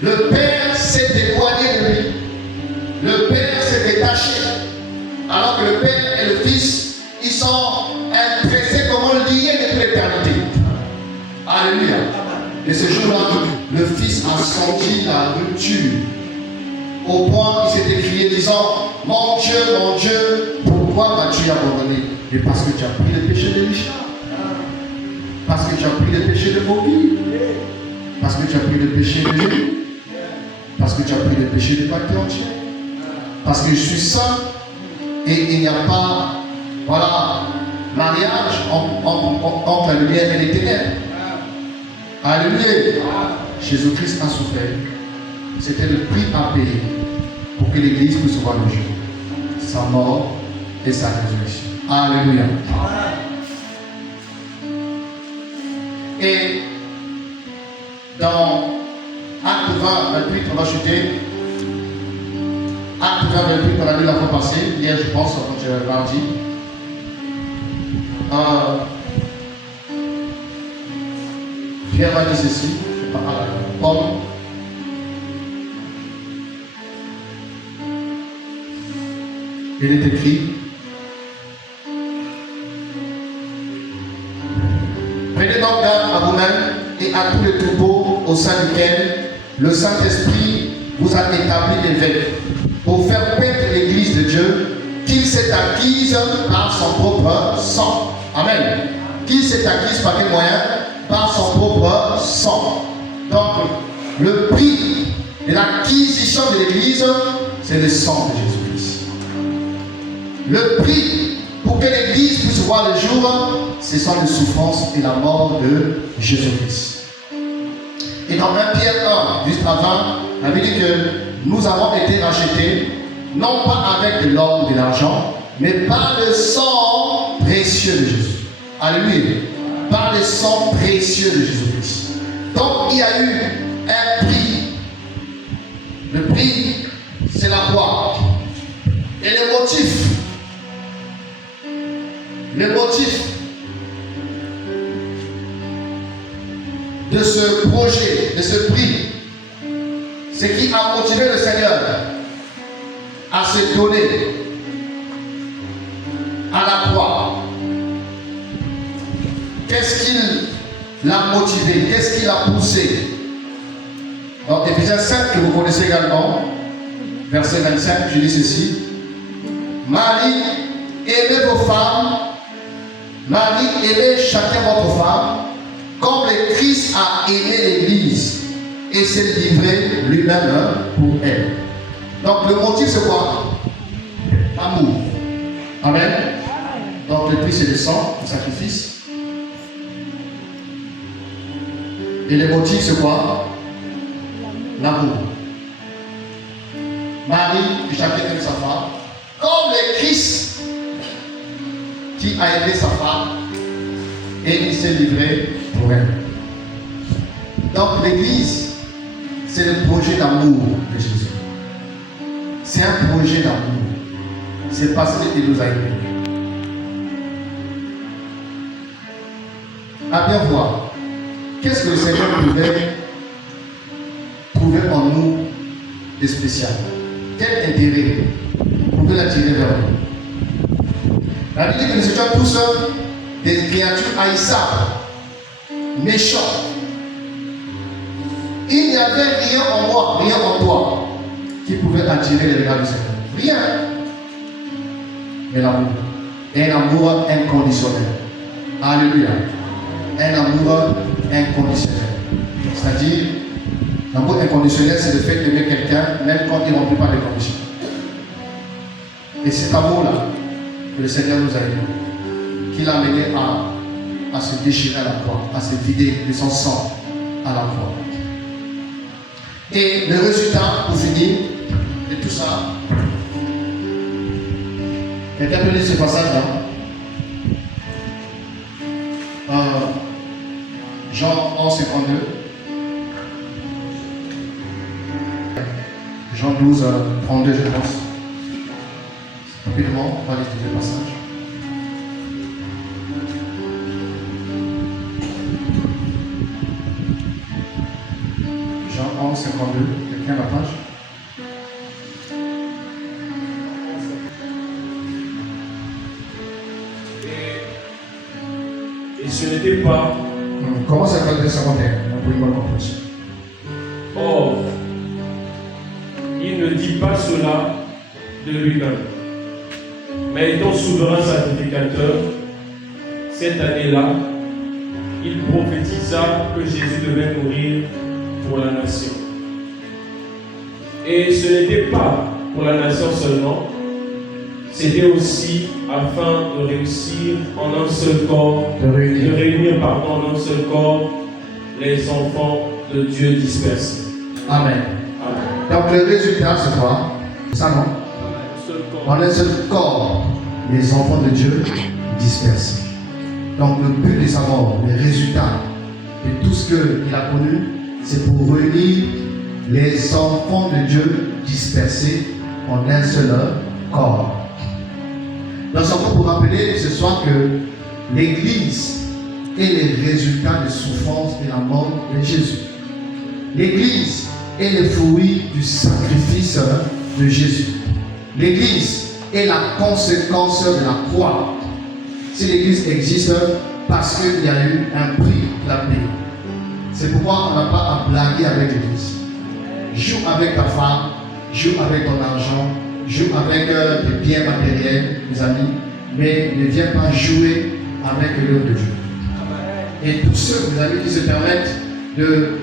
Le Père s'est éloigné de lui. Le Père s'est détaché. Alors que le Père et le Fils, ils sont intéressés comme liés depuis l'éternité. Alléluia. Et ce jour-là, le Fils a senti la rupture. Au point qu'il s'est écrié disant, mon Dieu, pourquoi m'as-tu abandonné? Mais parce que tu as pris le péché de Richard. Parce que tu as pris le péché de Bobby. Parce que tu as pris le péché de Jésus. Parce que tu as pris le péché de Pâques entier. Parce que je suis saint et il n'y a pas, voilà, mariage entre la lumière et les ténèbres. Alléluia. Jésus-Christ a souffert. C'était le prix à payer pour que l'Église puisse voir le jour. Sa mort et sa résurrection. Alléluia. Et dans Acte 20, 28, on va chuter. Acte 20, 28, on a lu la fois passée, hier je pense, quand j'ai mardi. Pierre va dire ceci, Paul. Il est écrit, prenez donc garde à vous-même et à tous les troupeaux au sein duquel le Saint-Esprit vous a établi évêque pour faire paître l'Église de Dieu qu'il s'est acquise par son propre sang. Amen. Qu'il s'est acquise par quel moyen? Par son propre sang. Donc, le prix de l'acquisition de l'Église, c'est le sang de Jésus-Christ. Le prix pour que l'Église puisse voir le jour, ce sont les souffrances et la mort de Jésus-Christ. Et dans 1 Pierre 1, juste avant, la Bible dit que nous avons été rachetés, non pas avec de l'or ou de l'argent, mais par le sang précieux de Jésus. Alléluia. Par le sang précieux de Jésus-Christ. Donc il y a eu un prix. Le prix, c'est la croix. Et le motif de ce projet, de ce prix, c'est qui a motivé le Seigneur à se donner à la croix. Qu'est-ce qui l'a motivé? Qu'est-ce qui l'a poussé? Dans Éphésiens 5, que vous connaissez également, verset 25, je dis ceci. Marie, aimez vos femmes. Marie, aimez chacun votre femme, comme le Christ a aimé l'Église et s'est livré lui-même pour elle. Donc le motif c'est quoi? L'amour. Amen. Donc le prix c'est le sang, le sacrifice. Et le motif c'est quoi? L'amour. Marie, chacun aime sa femme, comme le Christ qui a aimé sa femme et il s'est livré pour elle. Donc l'Église, c'est le projet d'amour de Jésus. C'est un projet d'amour. C'est parce qu'il nous a aimés. À bien voir, qu'est-ce que le Seigneur pouvait trouver en nous de spécial? Quel intérêt pouvait l'attirer vers nous? La Bible dit que nous étions tous des créatures haïssables, méchantes. Il n'y avait rien en moi, rien en toi qui pouvait attirer les regards du Seigneur. Rien. Mais l'amour. Un amour inconditionnel. Alléluia. Un amour inconditionnel. C'est-à-dire, l'amour inconditionnel, c'est le fait d'aimer quelqu'un même quand il ne remplit pas les conditions. Et cet amour-là, que le Seigneur nous a aimé, qui l'a amené à se déchirer à la croix, à se vider de son sang à la croix. Et le résultat, pour finir, de tout ça, quelqu'un peut lire ce passage-là. Jean 11, 52. Jean 12, 32, je pense. Rapidement, on va lire le passage. Jean 11, 52. Quelqu'un à la page? Et ce n'était pas. Comment ça va être 51? On peut y voir compréhension. Or, il ne dit pas cela de lui-même. Mais étant souverain sacrificateur, cette année-là, il prophétisa que Jésus devait mourir pour la nation. Et ce n'était pas pour la nation seulement, c'était aussi afin de réussir en un seul corps, de réunir en un seul corps les enfants de Dieu dispersés. Amen. Amen. Donc le résultat, c'est quoi? Ça non? En un seul corps, les enfants de Dieu dispersés. Donc le but de sa mort, le résultat de tout ce qu'il a connu, c'est pour réunir les enfants de Dieu dispersés en un seul corps. Nous sommes pour rappeler ce soir que l'Église est le résultat de souffrance et la mort de Jésus. L'Église est le fruit du sacrifice de Jésus. L'Église est la conséquence de la croix. Si l'Église existe, parce qu'il y a eu un prix qu'il a payé. C'est pourquoi on n'a pas à blaguer avec l'Église. Joue avec ta femme, joue avec ton argent, joue avec des biens matériels, mes amis, mais ne viens pas jouer avec l'œuvre de Dieu. Et tous ceux, mes amis, qui se permettent de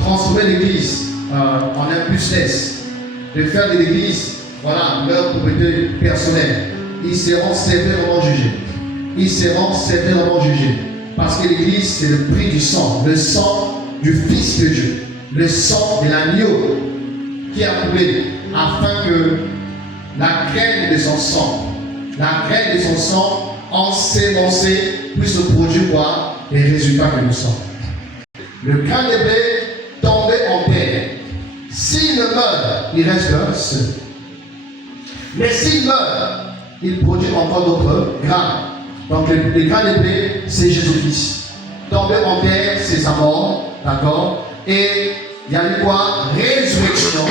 transformer l'Église en un business, de faire de l'Église, voilà, leur propriété personnelle, ils seront sévèrement jugés. Ils seront sévèrement jugés. Parce que l'Église, c'est le prix du sang. Le sang du Fils de Dieu. Le sang de l'agneau qui a coulé afin que la graine de son sang ensémencée puisse produire quoi? Les résultats que nous sommes. Le grain de blé tombé en terre. S'il ne meurt, il reste seul. Mais s'il meurt, il produit encore d'autres grains. Donc le grain de blé, c'est Jésus-Christ. Tombé en terre, c'est sa mort. D'accord? Et il y a eu quoi? Résurrection.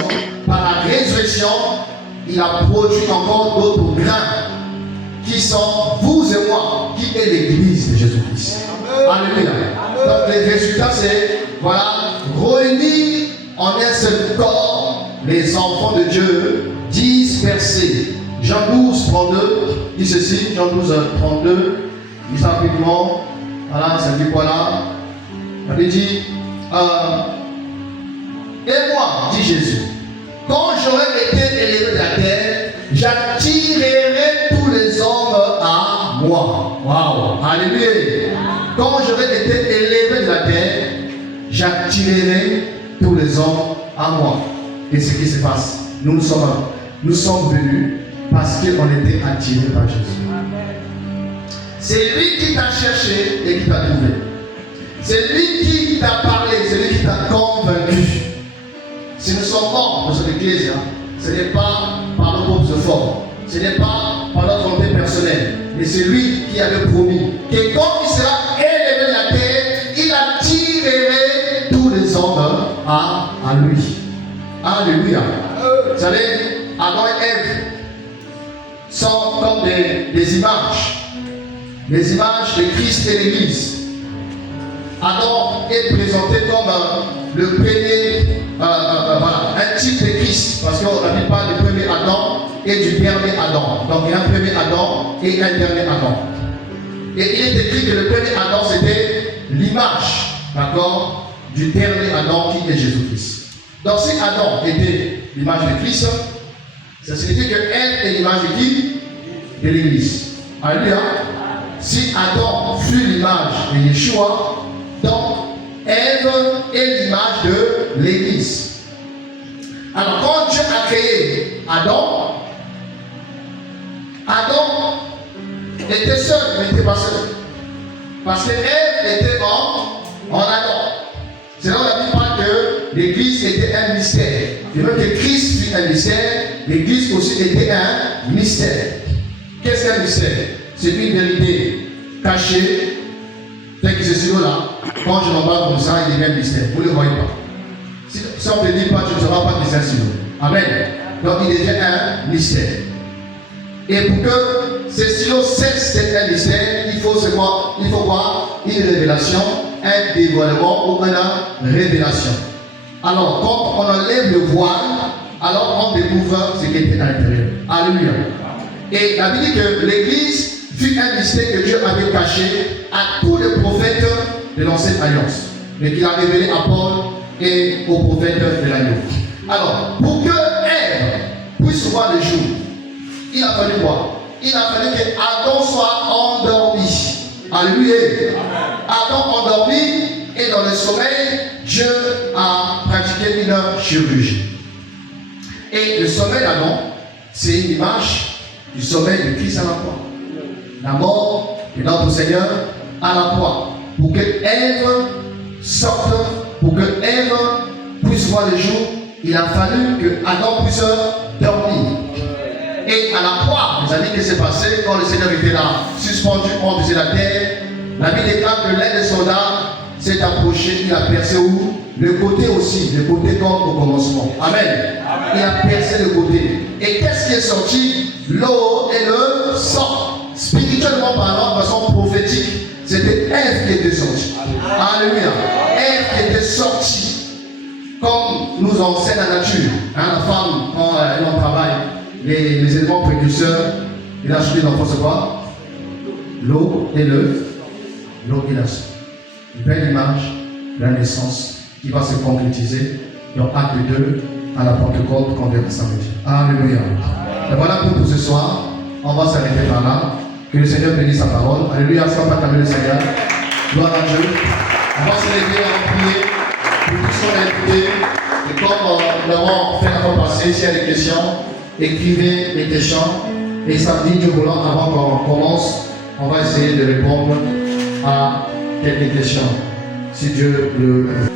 Par la résurrection, il a produit encore d'autres grains qui sont vous et moi, qui est l'église de Jésus-Christ. Alléluia. Donc les résultats, c'est voilà, réunis en un seul corps, les enfants de Dieu dispersés. Jean 12, 32, dit ceci, Jean 12, 32, dit rapidement, voilà, ça dit quoi là? Ça dit, et moi, dit Jésus, quand j'aurai été élevé de la terre, j'attirerai tous les hommes à moi. Waouh, alléluia. Quand j'aurai été élevé de la terre, j'attirerai tous les hommes à moi. Et ce qui se passe, nous sommes venus parce qu'on était attirés par Jésus. C'est lui qui t'a cherché et qui t'a trouvé. C'est lui qui t'a parlé, c'est lui qui t'a convaincu. Si nous sommes morts dans cette église, ce n'est pas par nos propres efforts, ce n'est pas par notre volonté personnelle, mais c'est lui qui avait promis que quand il sera élevé de la terre, il attirerait tous les hommes à lui. Alléluia. Vous savez, Adam et Ève sont comme des images. Les images de Christ et l'Église. Adam est présenté comme le premier, un type de Christ, parce qu'on n'a pas du premier Adam et du dernier Adam. Donc il y a un premier Adam et un dernier Adam. Et il est écrit que le premier Adam c'était l'image, d'accord, du dernier Adam qui est Jésus-Christ. Donc si Adam était l'image de Christ, ça signifie qu'elle est l'image de qui? De l'Église. Alléluia. Si Adam fut l'image de Yeshua, donc Ève est l'image de l'Église. Alors quand Dieu a créé Adam était seul, mais n'était pas seul. Parce que Ève était en Adam. C'est là où la Bible parle que l'Église était un mystère. Et même que Christ fut un mystère, l'Église aussi était un mystère. Qu'est-ce qu'un mystère? C'est une vérité cachée. Tel que ce stylo-là, quand je l'emballe comme ça, il devient un mystère. Vous ne le voyez pas. Si on ne te dit pas, tu ne sauras pas que c'est un stylo. Amen. Donc il devient un mystère. Et pour que ce stylo cesse d'être un mystère, il faut quoi? Une révélation, un dévoilement ou une révélation. Alors, quand on enlève le voile, alors on découvre ce qui était à l'intérieur. Alléluia. Et la Bible dit que l'Église fut un mystère que Dieu avait caché à tous les prophètes de l'ancienne alliance, mais qu'il a révélé à Paul et aux prophètes de l'agneau. Alors, pour que Ève puisse voir le jour, il a fallu quoi? Il a fallu que Adam soit endormi. Alléluia. Adam endormi et dans le sommeil, Dieu a pratiqué une chirurgie. Et le sommeil d'Adam, c'est une image du sommeil de Christ à la croix. La mort de notre Seigneur à la croix. Pour que Ève sorte, pour que Ève puisse voir le jour, il a fallu que Adam puisse dormir. Et à la croix, vous savez ce qui s'est passé quand le Seigneur était là, suspendu au-dessus de la terre. La Bible déclare que l'un des soldats s'est approché, il a percé où? Le côté aussi, le côté comme au commencement. Amen. Amen. Il a percé le côté. Et qu'est-ce qui est sorti? L'eau et le sang. Spirituellement parlant, de façon prophétique, c'était Ève qui était sortie. Alléluia. Ève qui était sortie. Comme nous enseigne la nature. La femme, quand elle travaille, les éléments précurseurs, il a acheté l'enfant, c'est quoi? L'eau et la sang. Une belle image de la naissance qui va se concrétiser dans Acte 2 à la Pentecôte quand on verra samedi. Alléluia. Et voilà pour ce soir. on va s'arrêter par là. Que le Seigneur bénisse sa parole. Alléluia, ça va acclamer le Seigneur. Gloire à Dieu. On va se lever à prier pour tous ceux qui ont écouté. Et comme nous l'avons fait la fois passée, s'il y a des questions, écrivez les questions. Et samedi, Dieu voulant, avant qu'on commence, on va essayer de répondre à quelques questions. Si Dieu le veut.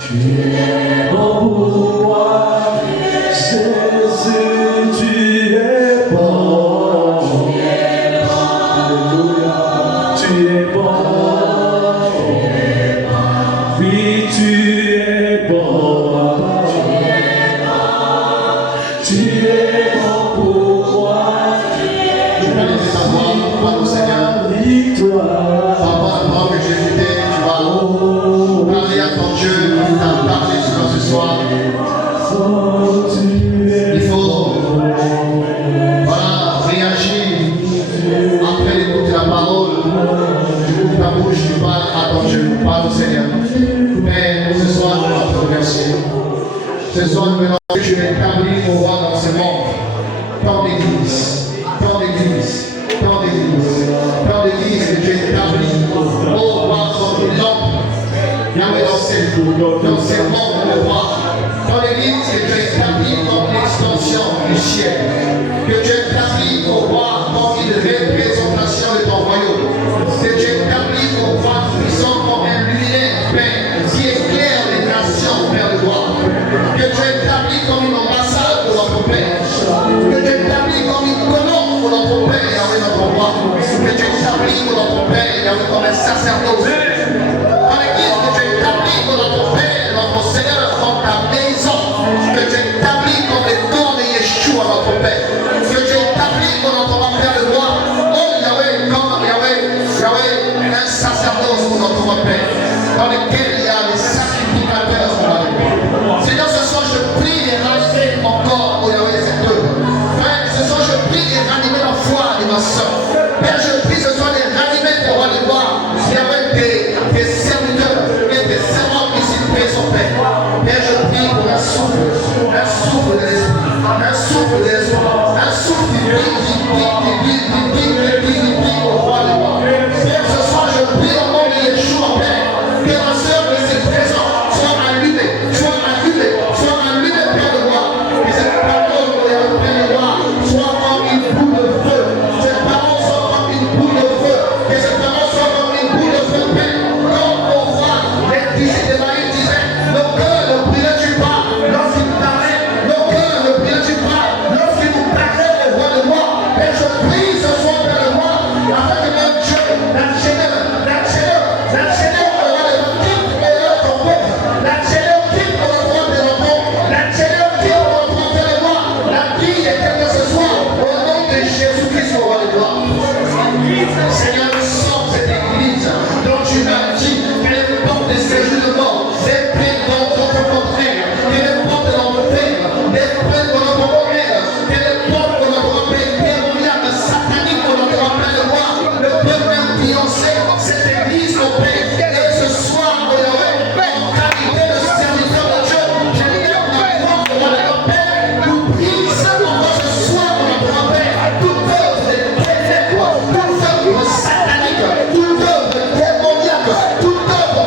Tu es bon pour moi, Jésus. Que tu établis, mon roi, dans ce monde. Tant d'églises, tant d'églises, tant d'églises, tant d'églises que tu établis, oh roi, comme une lampe. Yahweh, dans ces mondes, mon roi. Tant d'églises que tu établis comme l'extension du ciel. Que tu établis, mon roi, comme une représentation de ton royaume. Que tu établis, mon roi, puissant comme un luminaire, Père, qui éclaire les nations, Père de gloire. Que tu établis comme une ambassade pour notre Père. Que tu établis comme une colonne pour notre Père, Yahweh notre roi. Que tu établis pour notre Père, Yahweh comme un sacerdoce. Dans l'église que tu établis pour notre Père, notre Seigneur, comme ta maison. Que tu établis comme les dons de Yeshua, notre Père. Que tu établis pour notre Père de gloire. Oh Yahweh, comme Yahweh, un sacerdoce pour notre Père. Dans lequel il y a les sacrificateurs pour la gloire. Seigneur, ce soir je prie et ranimer encore, oh Yahweh, cette œuvre. Frère, ce soir je prie et ranimer la foi de ma soeur. Père, je prie ce soir de ranimer pour voir les voir. Yahweh, des serviteurs et des servants ici présents, Père. Père, je prie pour un souffle de l'esprit, un souffle de l'esprit, un souffle qui au roi des rois. Père, ce soir je prie au nom de Yeshua, Père, que ma soeur ici présente soit allumée, Père de roi. Que cette parole, Père de roi, soit comme une boule de feu. Cette parole soit comme une boule de feu. Que cette parole soit comme une boule de feu, Père. Comme au roi, les disciples de Marie disaient, nos cœurs ne brûlent-tu pas lorsqu'il parlait, nos cœurs ne brûlent-tu pas lorsqu'il nous parlait au roi de roi. Et je prie ce soir, Père de roi, afin que mon Dieu, l'enchaîneur, au roi de roi, quitte ton peuple, l'enchaîneur quitte au roi de roi, l'enchaîneur quitte au roi de roi, la vie est telle que ce soir, au nom de Jésus-Christ, au roi de roi. Seigneur, nous sommes cette église dont tu m'as dit qu'elle est porte de séjour de mort, les plaines dans notre contraire, qu'elle est porte de notre père, les plaines de notre contraire, qu'elle est porte de notre père, démoniaque, satanique pour notre appel de roi, le peuple influencé, cette église, mon père, et ce soir, mon Yahweh, en qualité de serviteur de Dieu, je lève ma voix pour notre père, nous brisons encore ce soir, notre père, toute œuvre de ténèbres, toute œuvre satanique, toute œuvre démoniaque, toute œuvre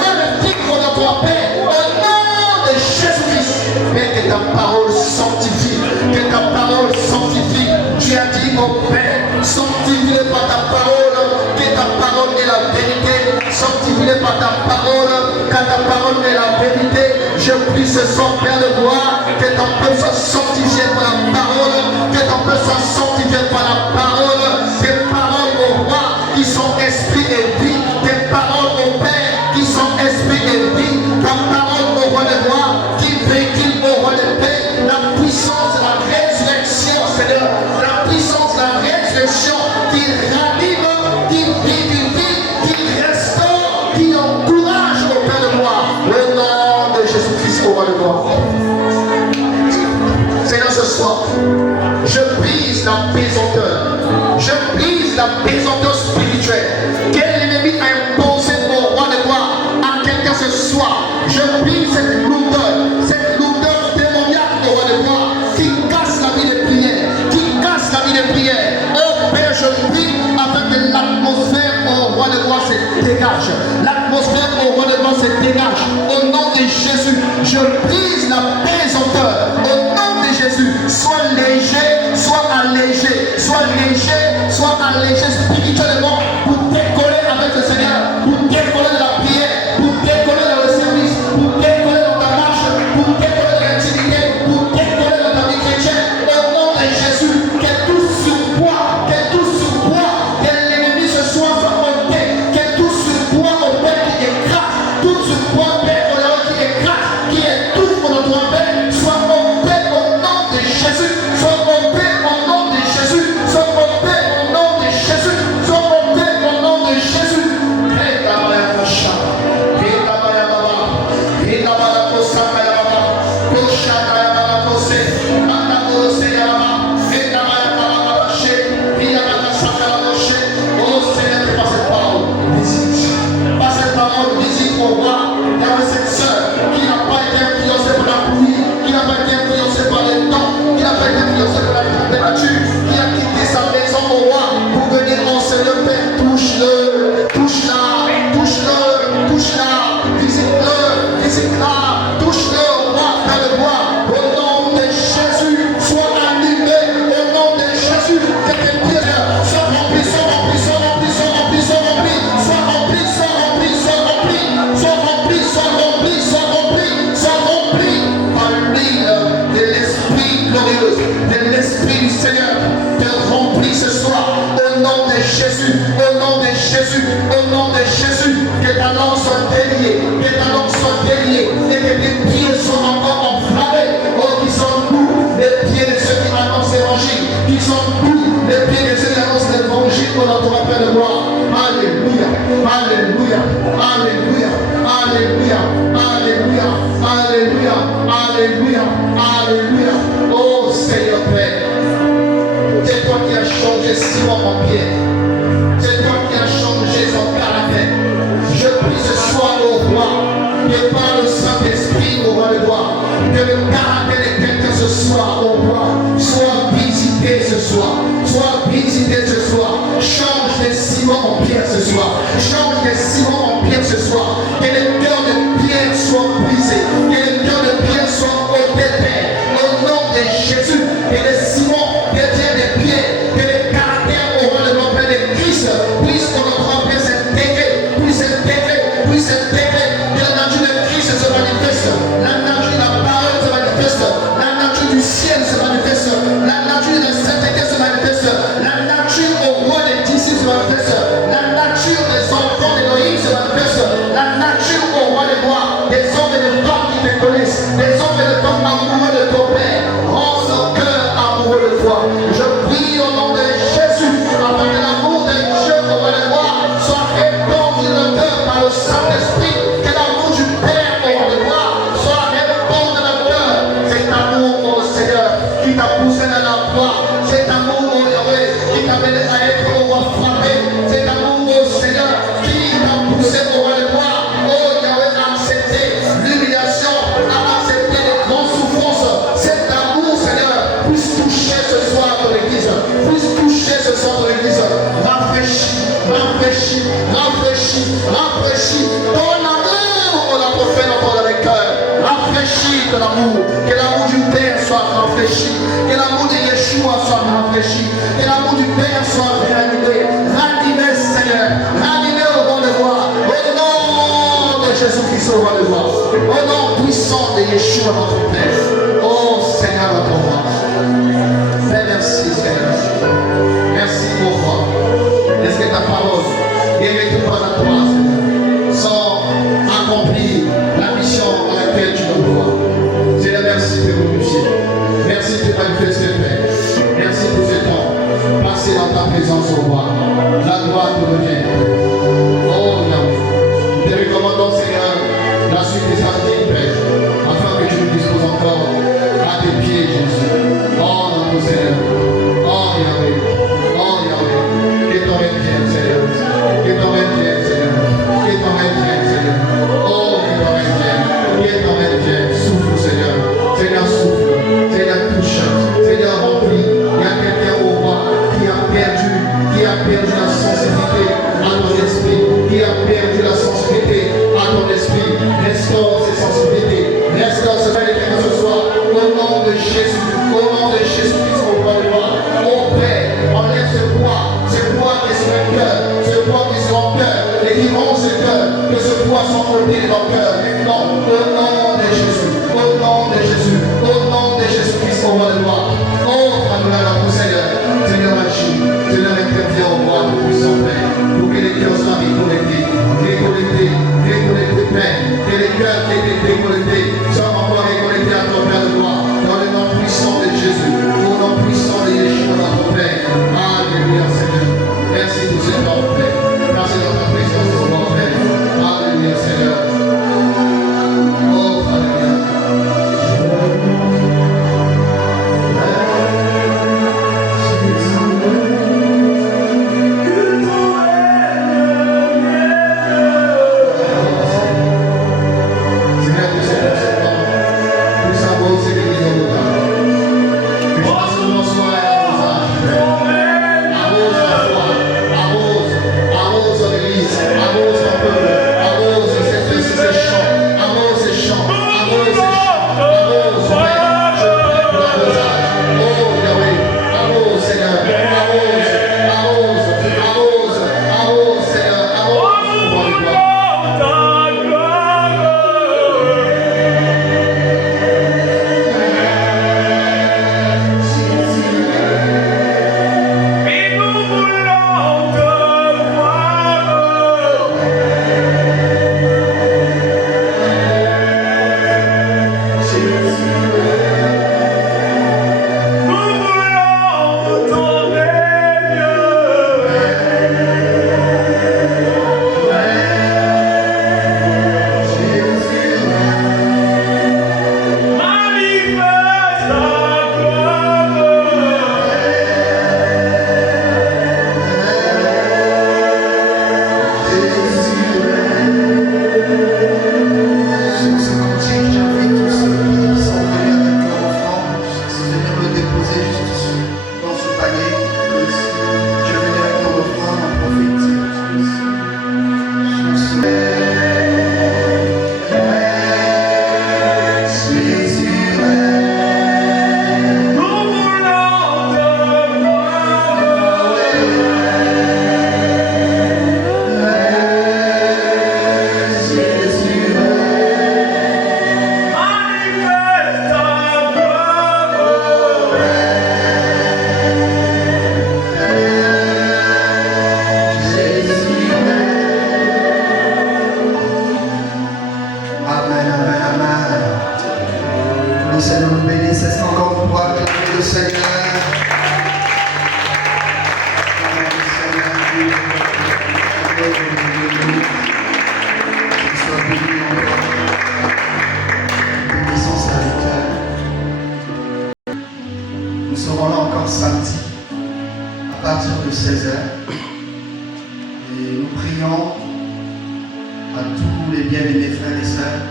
maléfique pour notre père, au nom de Jésus-Christ. Mais que ta parole sanctifie, que ta parole sanctifie. Tu as dit, mon Père, sanctifie par ta parole, que ta parole est la vérité, sanctifie par ta parole, car ta parole est la vérité. Je prie ce soir, Père de gloire, que ton peuple soit sanctifié par la parole, que ton peuple soit sanctifié par la parole, tes paroles, mon roi, qui sont esprit et vie, tes paroles, mon Père, qui sont esprit et vie, ta parole, mon roi de gloire, qui véhicule, mon roi de paix, la puissance de la résurrection, Seigneur, la puissance de la résurrection qui ranime, qui vivifie, qui restaure, qui encourage, mon Père de gloire, au nom de Jésus-Christ, au roi de gloire. Seigneur, ce soir, je brise la pesanteur. Je brise la pesanteur spirituelle. Quel ennemi a imposé mon roi de gloire à quelqu'un ce soir? Je brise cette lourdeur démoniaque, mon roi de gloire, qui casse la vie des prières, Oh Père, je prie afin que l'atmosphère, mon roi de gloire, se dégage. L'atmosphère, mon roi de gloire, se dégage. Au nom de Jésus, je brise la pesanteur. Au nom de Jésus, sois léger, sois allégé spirituellement. fait de la température, qui a quitté sa maison au roi pour venir enseigner le Père. Touche-le, touche-la, touche-le, touche-la, visite-le, visite-la, touche-le, roi, dans le bois. Au nom de Jésus, sois animé, au nom de Jésus, que tes pieds soient remplis, soient remplis, soient remplis, soient remplis, soient remplis, soient remplis, soient remplis, soient remplis, soient remplis, soient remplis, soient remplis, soient remplis par l'huile de l'Esprit glorieux, de l'Esprit du Seigneur, te remplis ce soir, au nom de Jésus, au nom de Jésus, au nom de Jésus, que ta langue soit déliée, que ta langue soit déliée, et que tes pieds soient encore enflammés, oh, qui sont nous, les pieds de ceux qui annoncent l'évangile, qui sont nous, les pieds de ceux qui annoncent l'évangile, qu'on entend appel de gloire. Alléluia, alléluia, alléluia, alléluia, alléluia, alléluia, alléluia, alléluia. Oh Seigneur Père, c'est toi qui as changé Simon en Pierre. C'est toi qui as changé son caractère. Je prie ce soir au roi, que par le Saint-Esprit, au roi de gloire, que le caractère de quelqu'un ce soir, au roi, soit visité ce soir. Soit visité ce soir. Change les Simon en Pierre ce soir. Change les Simon en Pierre ce soir. Que le cœur de Pierre soit brisé. Que le cœur de Pierre soit ôté, Père. Au nom de Jésus, que les Simon deviennent des pieds. Que les caractères au roi de l'homme de Christ puissent qu'on notre Père s'intégrer, puisse s'intégrer, puisse s'intégrer. Que la nature de Christ se manifeste. La nature de la parole se manifeste. La nature du ciel se manifeste. La nature de la sainteté se manifeste. La nature au roi des disciples se manifeste. La nature des enfants d'Élohim se manifeste. La nature au roi des rois, des hommes et des femmes qui te connaissent, des hommes et des femmes amoureux de ton Père. Rends nos cœurs amoureux de toi. Je prie au nom de Jésus, afin que l'amour de Dieu au roi des rois soit répandu dans le cœur par le Saint-Esprit. Que l'amour du Père au roi des rois soit répandu dans le cœur. Cet amour, oh Seigneur, qui t'a poussé dans la croix. Cet amour, oh Yahweh, qui t'a amené à être au roi frappé. Cet amour, oh Seigneur, qui t'a poussé au roi des rois. Oh Yahweh, à accepter l'humiliation, à accepter les grandes souffrances. Cet amour, Seigneur, puisse toucher ce soir ton Église. Puisse toucher ce soir ton Église. Rafraîchis, rafraîchis, rafraîchis, rafraîchis. Ton amour, on la profane encore dans les cœurs. Rafraîchis ton amour. Que l'amour du Père soit rafraîchi. Que l'amour de Yeshua soit rafraîchi. Que l'amour du Père soit réanimé. Ranimé, Seigneur. Ranimé au roi de gloire. Au nom de Jésus-Christ, au roi de gloire. Au nom puissant de Yeshua, notre Père. Oh Seigneur, notre roi. Père, merci, Seigneur. Merci, mon roi. Est-ce que ta parole est vécue par la toi, Seigneur, sans accomplir la mission à laquelle tu nous dois. Seigneur, merci de nous toucher. Merci de manifester, Père. Merci pour ce temps passé dans ta présence, au roi. La gloire te revient. Oh, Yahweh. Nous te recommandons, Seigneur, la suite des samedis, Père, afin que tu nous disposes encore à tes pieds, Jésus. Oh, notre Seigneur. Oh, Yahweh. Oh, Yahweh. Que ton règne vienne, Seigneur. Que ton règne vienne, Seigneur. Que ton règne vienne, Seigneur. Oh, que ton règne vienne. Que ton règne vienne. Souffle, Seigneur. Seigneur, souffle. Seigneur, touche. Seigneur, remplis. Il y a quelqu'un au roi qui a perdu la sensibilité à ton esprit, qui a perdu la sensibilité à ton esprit. Restaure ses sensibilités. Restaure ce quelqu'un ce soir. Au nom de Jésus. Au nom de Jésus-Christ, au roi de gloire. Ô Père, enlève ce poids qui est sur le cœur, ce poids qui est sur mon cœur, et qui ronge ce cœur, que ce poids soit enlevé dans le cœur. Non, au nom de Jésus, au nom de Jésus, au nom de Jésus-Christ, au roi de gloire. Oh, Seigneur, Seigneur agis, Seigneur intervient au roi, au puissant Père, pour que les cœurs soient récoltés, Père, que les cœurs qui étaient décollectés soient encore récoltés à ton Père de gloire, dans le nom puissant de Jésus, au nom puissant de Yeshua, notre Père. Alléluia, Seigneur. Merci pour ce temps, Père. Merci dans ta présence, au roi, Père. Alléluia, Seigneur. Oh, Alléluia. Seigneur, serons là encore samedi à partir de 16h. Et nous prions à tous les bien-aimés frères et sœurs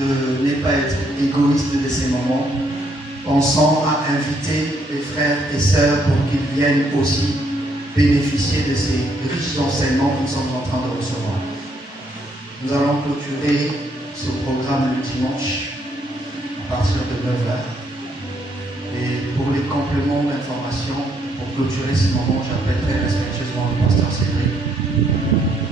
de ne pas être égoïstes de ces moments. Pensons à inviter les frères et sœurs pour qu'ils viennent aussi bénéficier de ces riches enseignements que nous sommes en train de recevoir. Nous allons clôturer ce programme le dimanche à partir de 9h. Et pour les compléments d'information, pour clôturer ce moment, j'appelle très respectueusement le pasteur Cédric